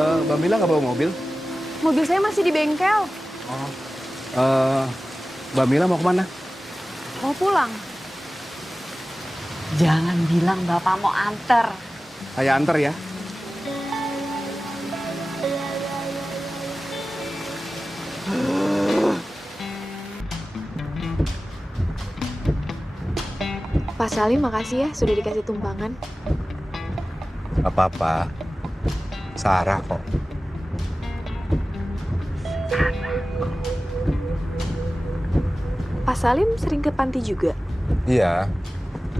Mbak Mila nggak bawa mobil? Mobil saya masih di bengkel. Mbak Mila mau kemana? Mau pulang. Jangan bilang Bapak mau anter. Saya antar ya. Pak Salim, makasih ya sudah dikasih tumpangan. Gak apa-apa. Sarah kok. Pak Salim sering ke panti juga? Iya,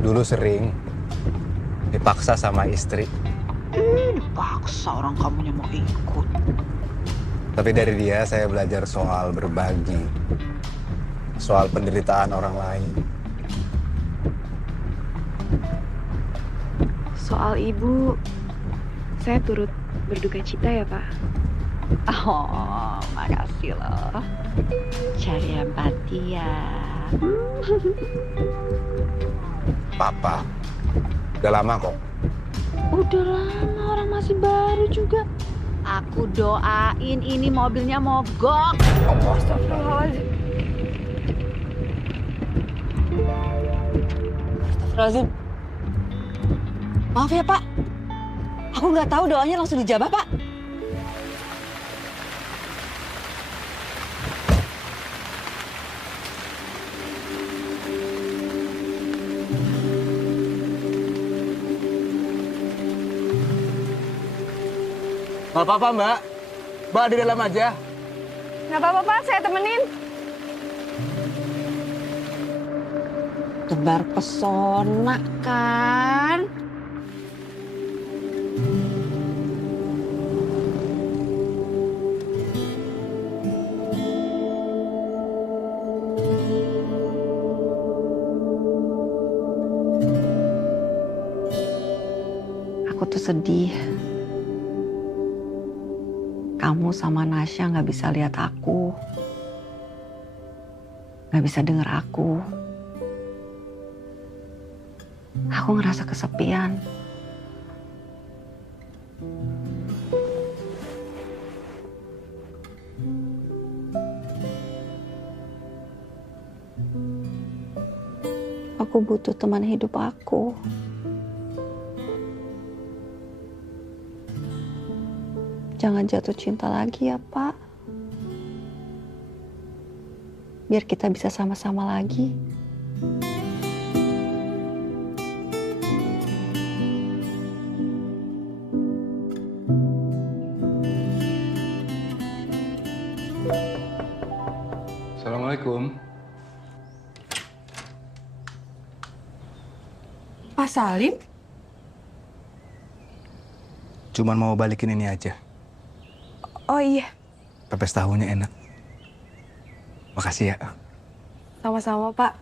dulu sering. Dipaksa sama istri. Dipaksa orang kamunya mau ikut. Tapi dari dia saya belajar soal berbagi. Soal penderitaan orang lain. Soal ibu, saya turut berduka cita ya, Pak. Oh, makasih loh. Cari empati ya. Papa, udah lama kok. Udah lama, orang masih baru juga. Aku doain ini mobilnya mogok. Astagfirullahaladzim. Astagfirullahaladzim. Maaf ya Pak, aku nggak tahu doanya langsung dijabah Pak. Nggak apa-apa Mbak. Mbak di dalam aja. Nggak apa-apa Pak, saya temenin. Tebar pesona kan? Aku tuh sedih. Kamu sama Nasya nggak bisa lihat aku. Nggak bisa denger aku. Aku ngerasa kesepian. Aku butuh teman hidup aku. Jangan jatuh cinta lagi ya, Pak. Biar kita bisa sama-sama lagi. Assalamualaikum. Pak Salim? Cuman mau balikin ini aja. Oh iya, Pepes tahunya enak. Makasih ya. sama-sama Pak.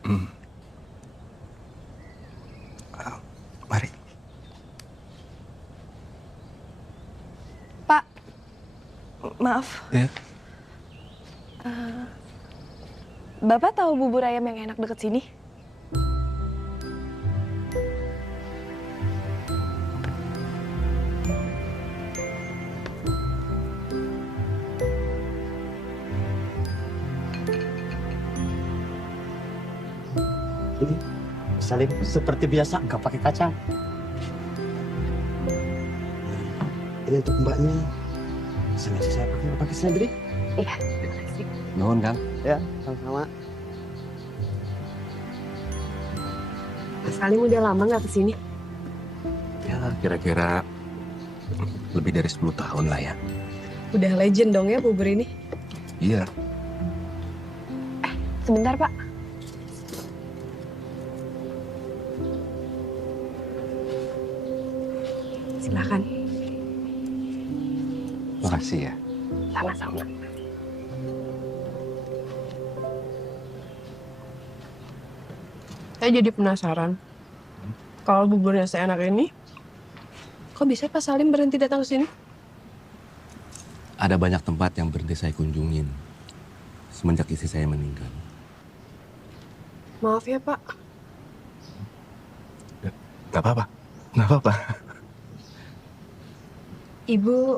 Mari. Pak, maaf. Ya. Bapak tahu bubur ayam yang enak deket sini? Ini Salim seperti biasa nggak pakai kacang. Ini untuk mbaknya. Sengaja saya pakai seledri. Iya. Nuhun Kang. Ya, sama-sama. Pak Salim udah lama nggak kesini? Ya, kira-kira lebih dari 10 tahun lah ya. Udah legend dong ya bubur ini. Iya. Sebentar Pak. Silakan. Makasih ya. Sama-sama. Saya jadi penasaran. Kalau buburnya seenak ini, kok bisa Pak Salim berhenti datang ke sini? Ada banyak tempat yang berhenti saya kunjungin semenjak istri saya meninggal. Maaf ya Pak. Gak apa-apa. Gak apa-apa. Ibu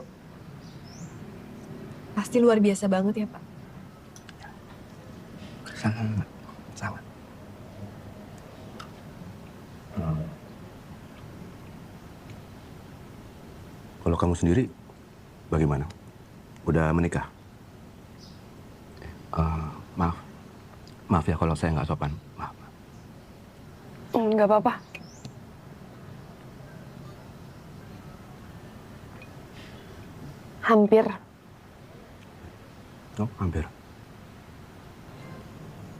pasti luar biasa banget ya, Pak. Sama, sama. Kalau kamu sendiri, bagaimana? Udah menikah? Maaf ya kalau saya nggak sopan. Maaf. Nggak apa-apa. Hampir. Oh, hampir.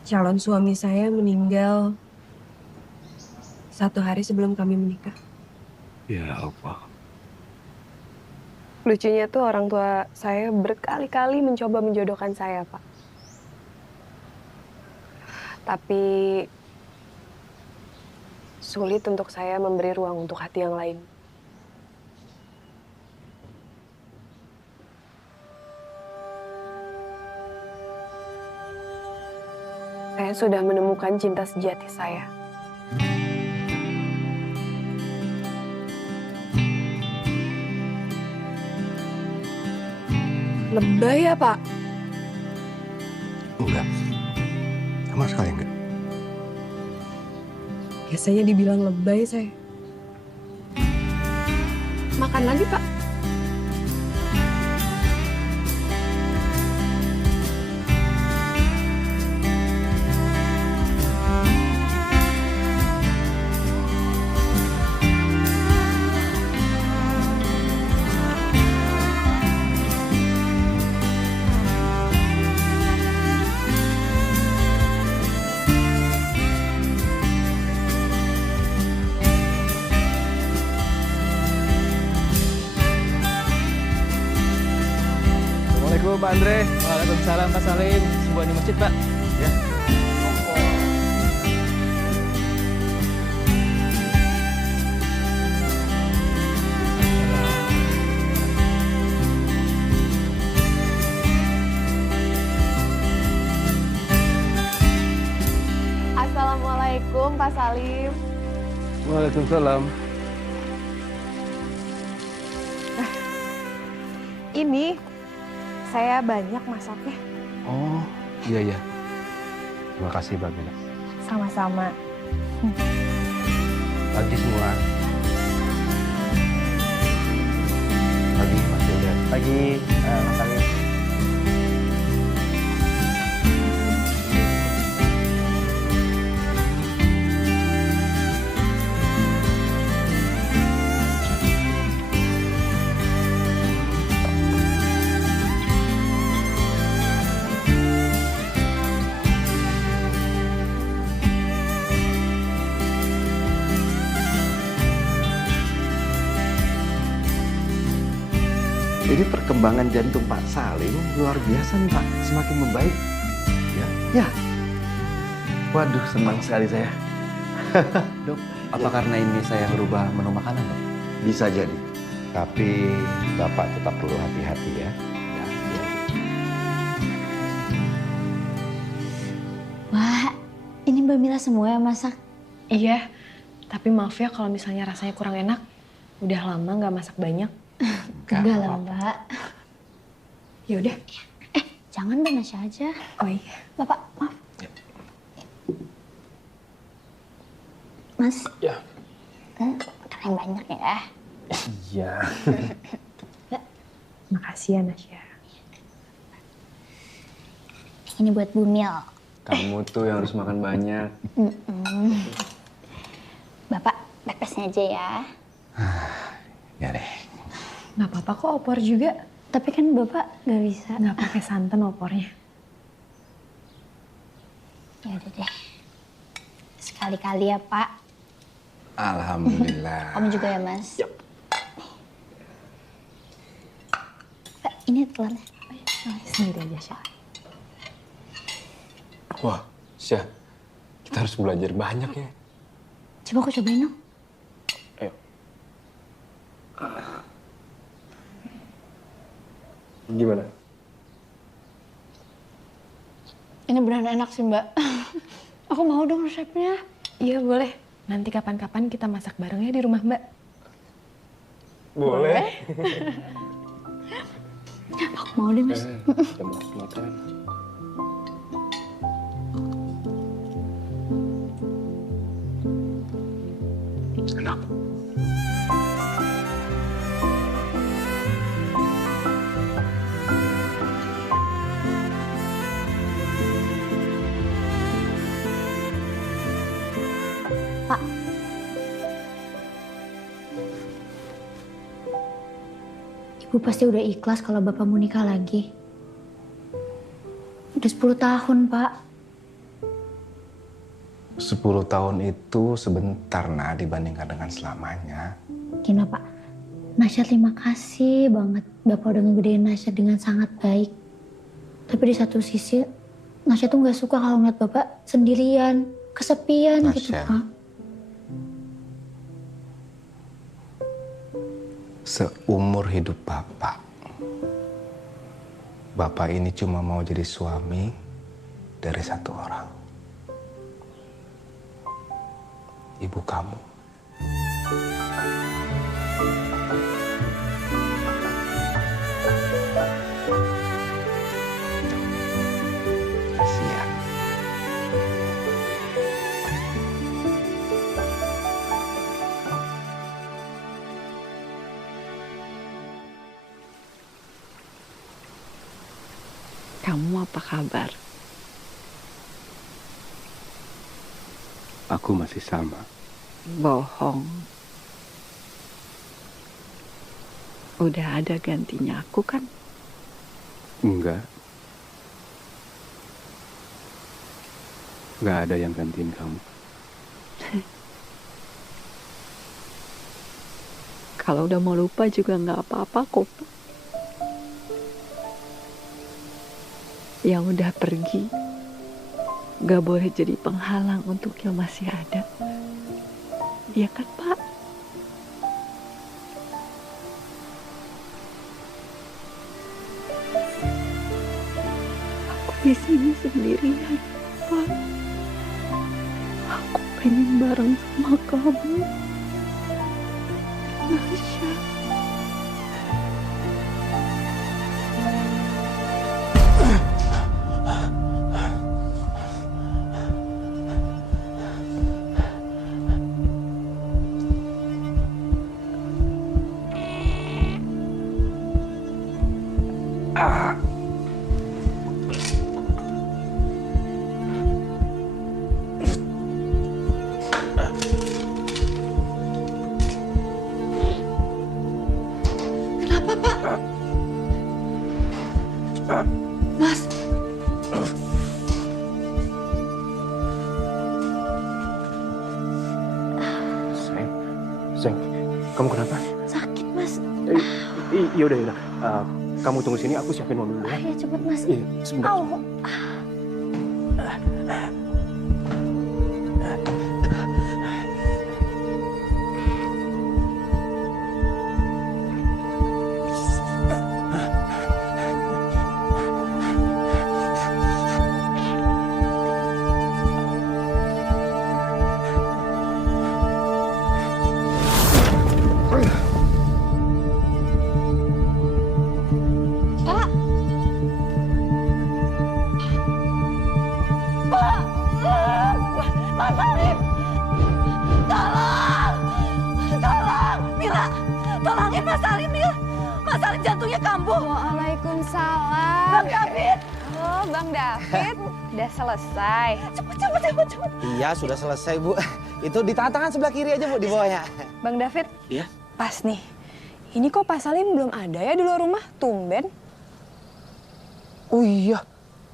Calon suami saya meninggal 1 hari sebelum kami menikah. Ya Allah. Lucunya tuh orang tua saya berkali-kali mencoba menjodohkan saya, Pak. Tapi sulit untuk saya memberi ruang untuk hati yang lain. Saya sudah menemukan cinta sejati saya. Lebay ya, Pak? Enggak. Sama sekali enggak. Biasanya dibilang lebay saya. Makan lagi, Pak. Assalamualaikum Pak Andre. Waalaikumsalam Pak Salim. Sebuah di masjid Pak. Ya. Assalamualaikum Pak Salim. Waalaikumsalam. Ini saya banyak masaknya. Oh, iya. Terima kasih, Mbak Mila. Sama-sama. Pagi semua. Pagi Mas Hilda. Pagi, Mas Salim. Jadi perkembangan jantung Pak Salim luar biasa nih Pak, semakin membaik. Ya. Waduh, senang sekali saya. Dok, apa karena ini saya merubah menu makanan, Dok? Bisa jadi, tapi Bapak tetap perlu hati-hati ya. Wah, ini Mbak Mila semua yang masak. Iya, tapi maaf ya kalau misalnya rasanya kurang enak. Udah lama nggak masak banyak. Enggak lah, Mbak. Ya udah. Jangan Mbak Nasya aja. Oh iya. Bapak, maaf. Mas. Ya. Makan yang banyak ya. Iya. Makasih ya, Nasya. Ini buat Bu Mil. Kamu tuh yang harus makan banyak. Bapak, pepesnya aja ya. Ya deh. Nggak apa-apa kok opor juga. Tapi kan Bapak nggak bisa. Nggak pakai santan opornya. Ya udah deh. Sekali-kali ya, Pak. Alhamdulillah. Kamu juga ya, Mas? Yap. Pak, ini telurnya. Sendiri aja, Syah. Wah, Syah, kita harus belajar banyak ya. Coba aku cobain dong. Ayo. Gimana? Ini beneran enak sih, Mbak. Aku mau dong resepnya. Iya, boleh. Nanti kapan-kapan kita masak bareng ya di rumah Mbak. Boleh. Aku mau deh, Mas. Makan. Enak. Pak. Ibu pasti udah ikhlas kalau Bapak mau nikah lagi. Udah 10 tahun, Pak. 10 tahun itu sebentar, nah, dibandingkan dengan selamanya. Gini, Pak. Nasya terima kasih banget. Bapak udah ngegedein Nasya dengan sangat baik. Tapi di satu sisi, Nasya tuh gak suka kalau ngeliat Bapak sendirian, kesepian gitu, Nasya. Pak. Seumur hidup Bapak ini cuma mau jadi suami dari satu orang. Ibu kamu. Kasihan. Kamu apa kabar? Aku masih sama. Bohong. Udah ada gantinya aku kan? Enggak. Enggak ada yang gantiin kamu. Kalau udah mau lupa juga nggak apa-apa kok. Yang udah pergi gak boleh jadi penghalang untuk yang masih ada. Iya kan, Pak? Aku di sini sendirian, Pak. Aku pengen bareng sama kamu, Nasya. Kenapa, Pak? Mas. Seng, kamu kenapa? Sakit, Mas. Yaudah. Kamu tunggu sini, aku siapin mobil dulu ya. Ayo cepet, Mas. Iya, sebentar. Au. Tolongin Mas Salim, Mil. Mas Salim jantungnya kambuh. Waalaikumsalam. Bang David. Oh, Bang David. Udah selesai. Cepet. Iya, sudah selesai, Bu. Itu di tangan sebelah kiri aja, Bu, di bawahnya. Bang David. Iya. Pas nih. Ini kok Pak Salim belum ada ya di luar rumah? Tumben. Oh iya,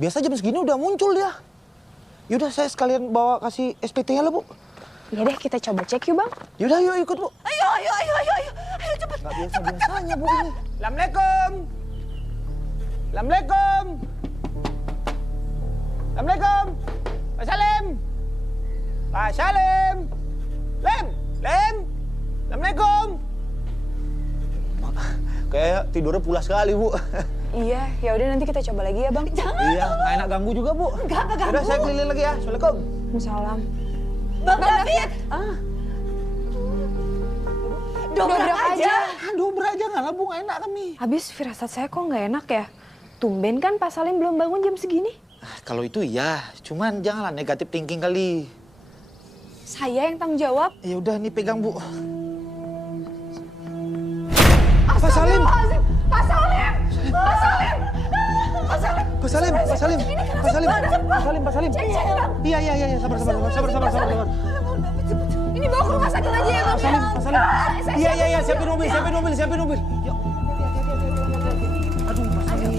biasa jam segini udah muncul dia. Yaudah, saya sekalian bawa kasih SPT-nya lah, Bu. Ya deh, kita coba cek yuk, Bang. Yaudah, yuk ikut, Bu. Ayo cepet. Nggak biasa-biasanya, Bu, ini. Assalamualaikum. Assalamualaikum. Assalamualaikum. Pak Salim. Pak Salim. Lem. Assalamualaikum. Kayak tidurnya pulas sekali, Bu. Iya, ya udah nanti kita coba lagi ya, Bang. Jangan. Iya, nggak enak ganggu juga, Bu. Enggak ganggu. Udah, saya keliling lagi ya. Assalamualaikum. Waalaikumsalam. Bang David. Dobrak aja. Dobrak aja nggak lah, Bu, nggak enak kami. Habis firasat saya kok nggak enak ya? Tumben kan Pak Salim belum bangun jam segini. Kalau itu iya, cuman janganlah negatif thinking kali. Saya yang tanggung jawab. Ya udah, nih pegang, Bu. Pak Salim! Pak Salim! Pak Salim! Pak Salim! Pak Salim! Pak Salim! Pak Salim! Pak Salim! Pak Salim! Iya, sabar. Ini bawa ke rumah sakit aja ya, Bang. Pak Salim! Iya, siapin mobil. Yuk. Aduh, Pak Salim.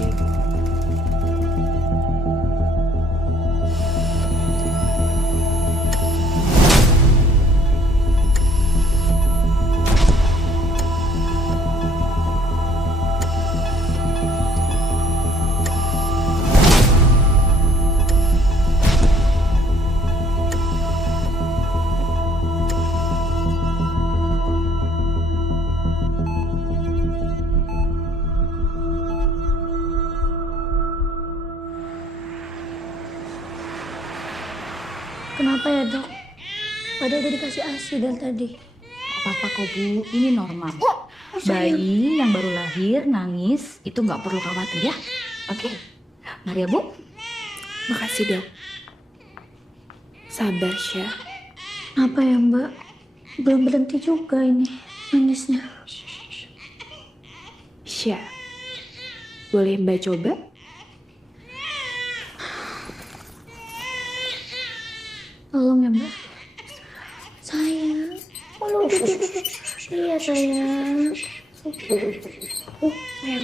Kenapa ya dok? Padahal udah dikasih ASI dari tadi. Apa-apa kok Bu, ini normal. Bayi yang baru lahir nangis itu nggak perlu khawatir ya. Oke, mari ya Bu. Makasih dok. Sabar Syah. Kenapa ya mbak? Belum berhenti juga ini nangisnya. Syah, boleh Mbak coba? Tolong ya mbak. Sayang. Iya sayang. Sayang.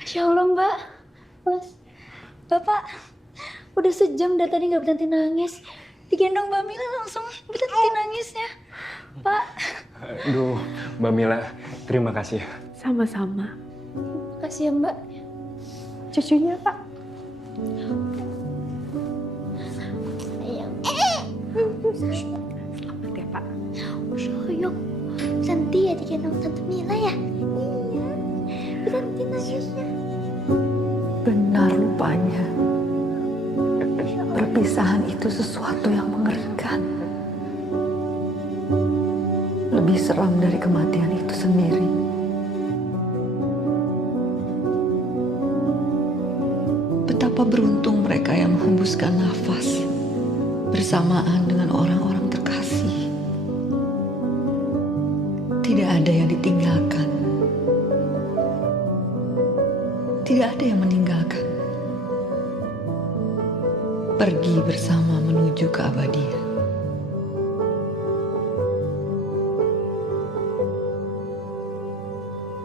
Masya Allah mbak. Mas, Bapak udah sejam dari tadi nggak berhenti nangis. Digendong Mbak Mila langsung berhenti nangisnya. Pak. Aduh, Mbak Mila, terima kasih. Sama-sama. Makasih ya mbak. Cucunya Pak. Sayang. Selamat ya Pak. Yuk, berhenti ya digendong Tante Mila ya. Iya, berhenti nangisnya. Benar rupanya. Perpisahan itu sesuatu yang mengerikan. Lebih seram dari kematian itu sendiri. Betapa beruntung mereka yang menghembuskan nafas bersamaan dengan orang-orang terkasih. Tidak ada yang ditinggalkan. Tidak ada yang meninggalkan. Pergi bersama menuju keabadian.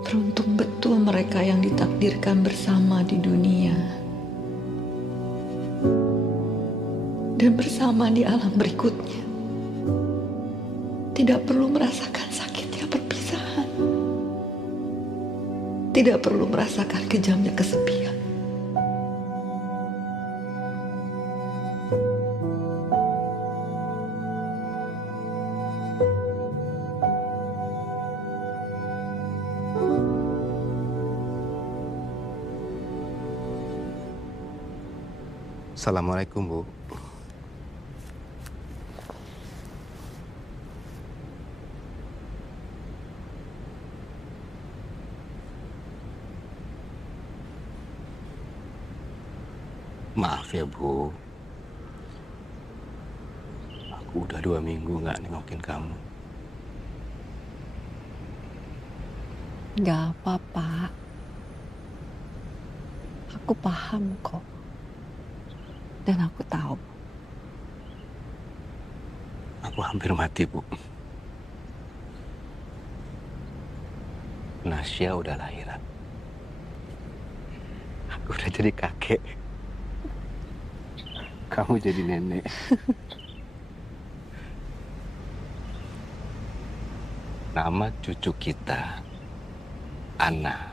Beruntung betul mereka yang ditakdirkan bersama di dunia dan bersama di alam berikutnya. Tidak perlu merasakan sakitnya perpisahan. Tidak perlu merasakan kejamnya kesepian. Assalamualaikum, Bu. Maaf ya, Bu. Aku udah 2 minggu nggak nengokin kamu. Gak apa-apa. Aku paham kok. Dan aku tahu. Aku hampir mati, Bu. Nasya udah lahiran. Aku udah jadi kakek. Kamu jadi nenek. Nama cucu kita, Ana.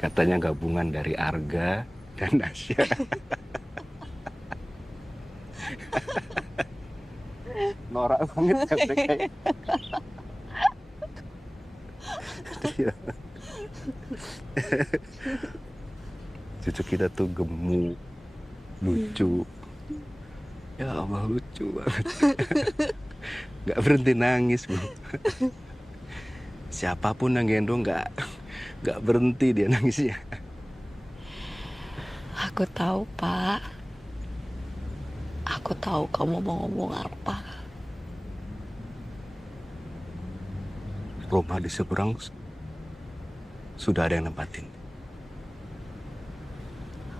Katanya gabungan dari Arga dan Nasya. Norak banget ya mereka. Cucu kita tuh gemuk, Lucu. Ya Allah, lucu banget. Gak berhenti nangis, Bu. Siapapun yang gendong gak berhenti dia nangisnya. Aku tahu, Pak. Aku tahu kamu mau ngomong apa. Rumah di seberang sudah ada yang nempatin.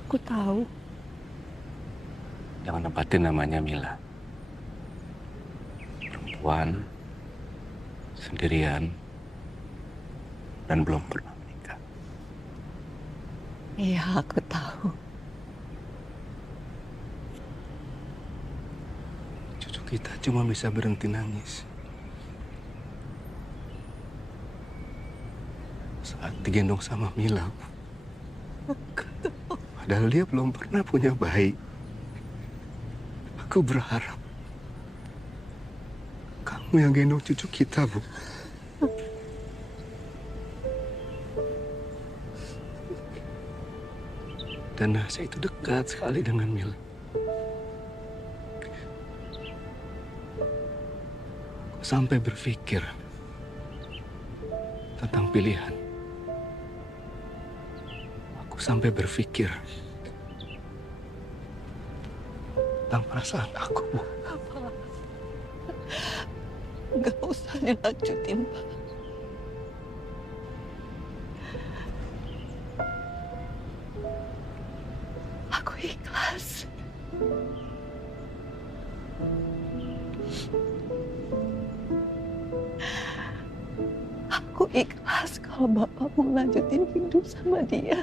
Aku tahu. Jangan nempatin namanya Mila. Perempuan, sendirian, dan belum pernah menikah. Iya, aku tahu. Cucu kita cuma bisa berhenti nangis saat digendong sama Mila. Padahal dia belum pernah punya bayi. Aku berharap kamu yang gendong cucu kita, Bu. Dan Nasya itu dekat sekali dengan Mila. Aku sampai berpikir tentang pilihan. Aku sampai berpikir tentang perasaan aku, Bu. Nggak usah dilanjutin, Pak. Aku ikhlas. Aku ikhlas kalau Bapak mau lanjutin hidup sama dia.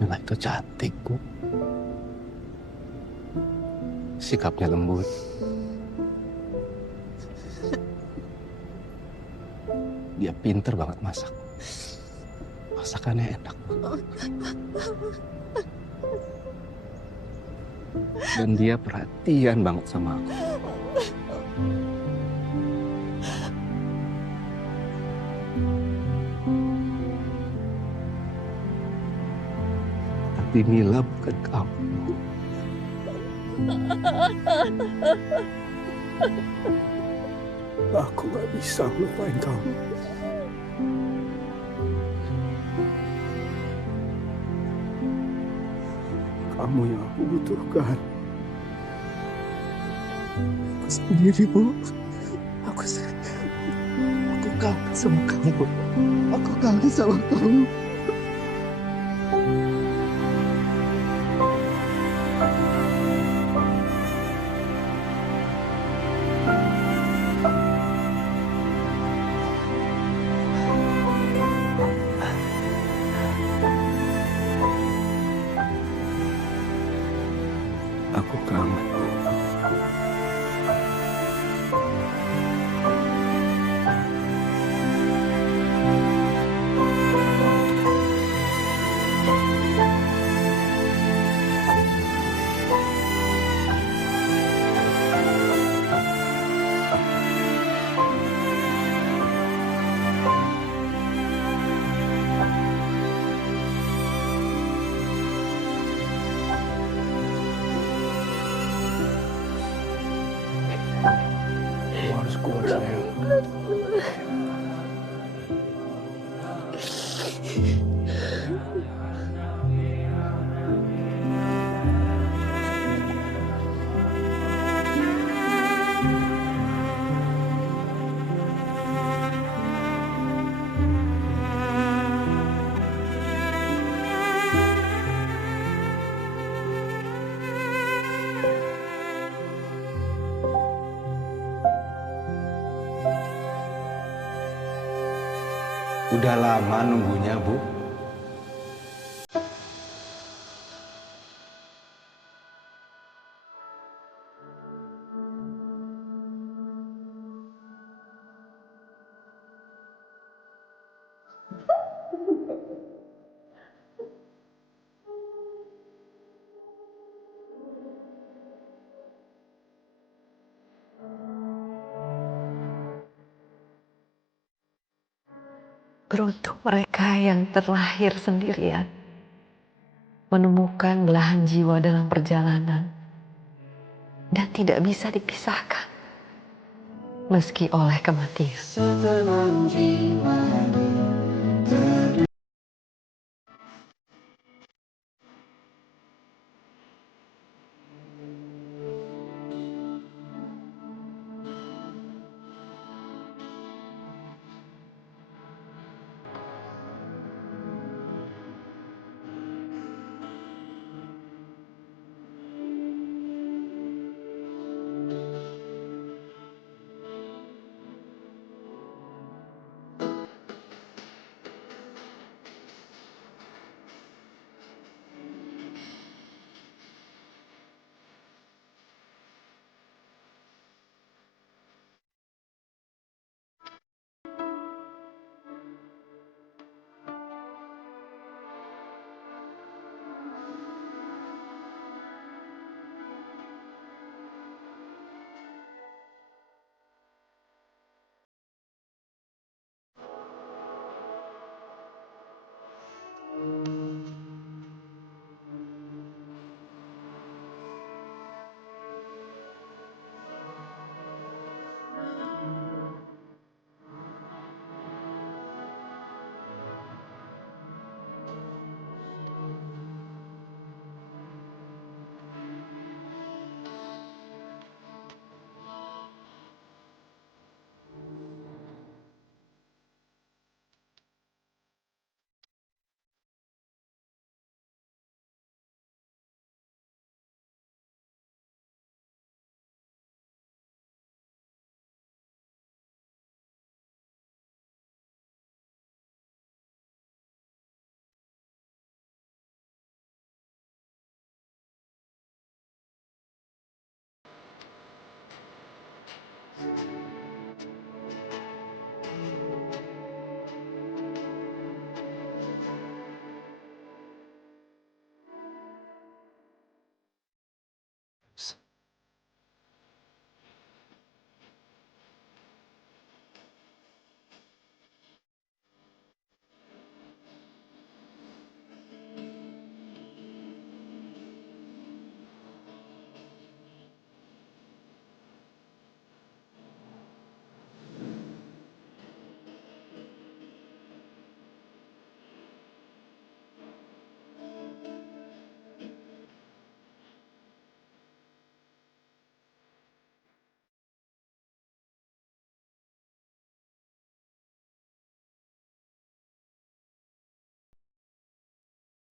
Mila itu cantik, Bu. Sikapnya lembut. Dia pinter banget masak. Masakannya enak. Dan dia perhatian banget sama aku. Tapi Mila bukan kamu. Aku gak bisa melupain kamu. Kamu yang aku butuhkan. Aku sendiri, Bu. Aku kangen sama kamu. Aku kangen sama kamu. Aku kangen. Kamu harus kuat, sayang. Udah lama nunggunya, Bu. Beruntung mereka yang terlahir sendirian, menemukan belahan jiwa dalam perjalanan, dan tidak bisa dipisahkan meski oleh kematian. Setenang jiwa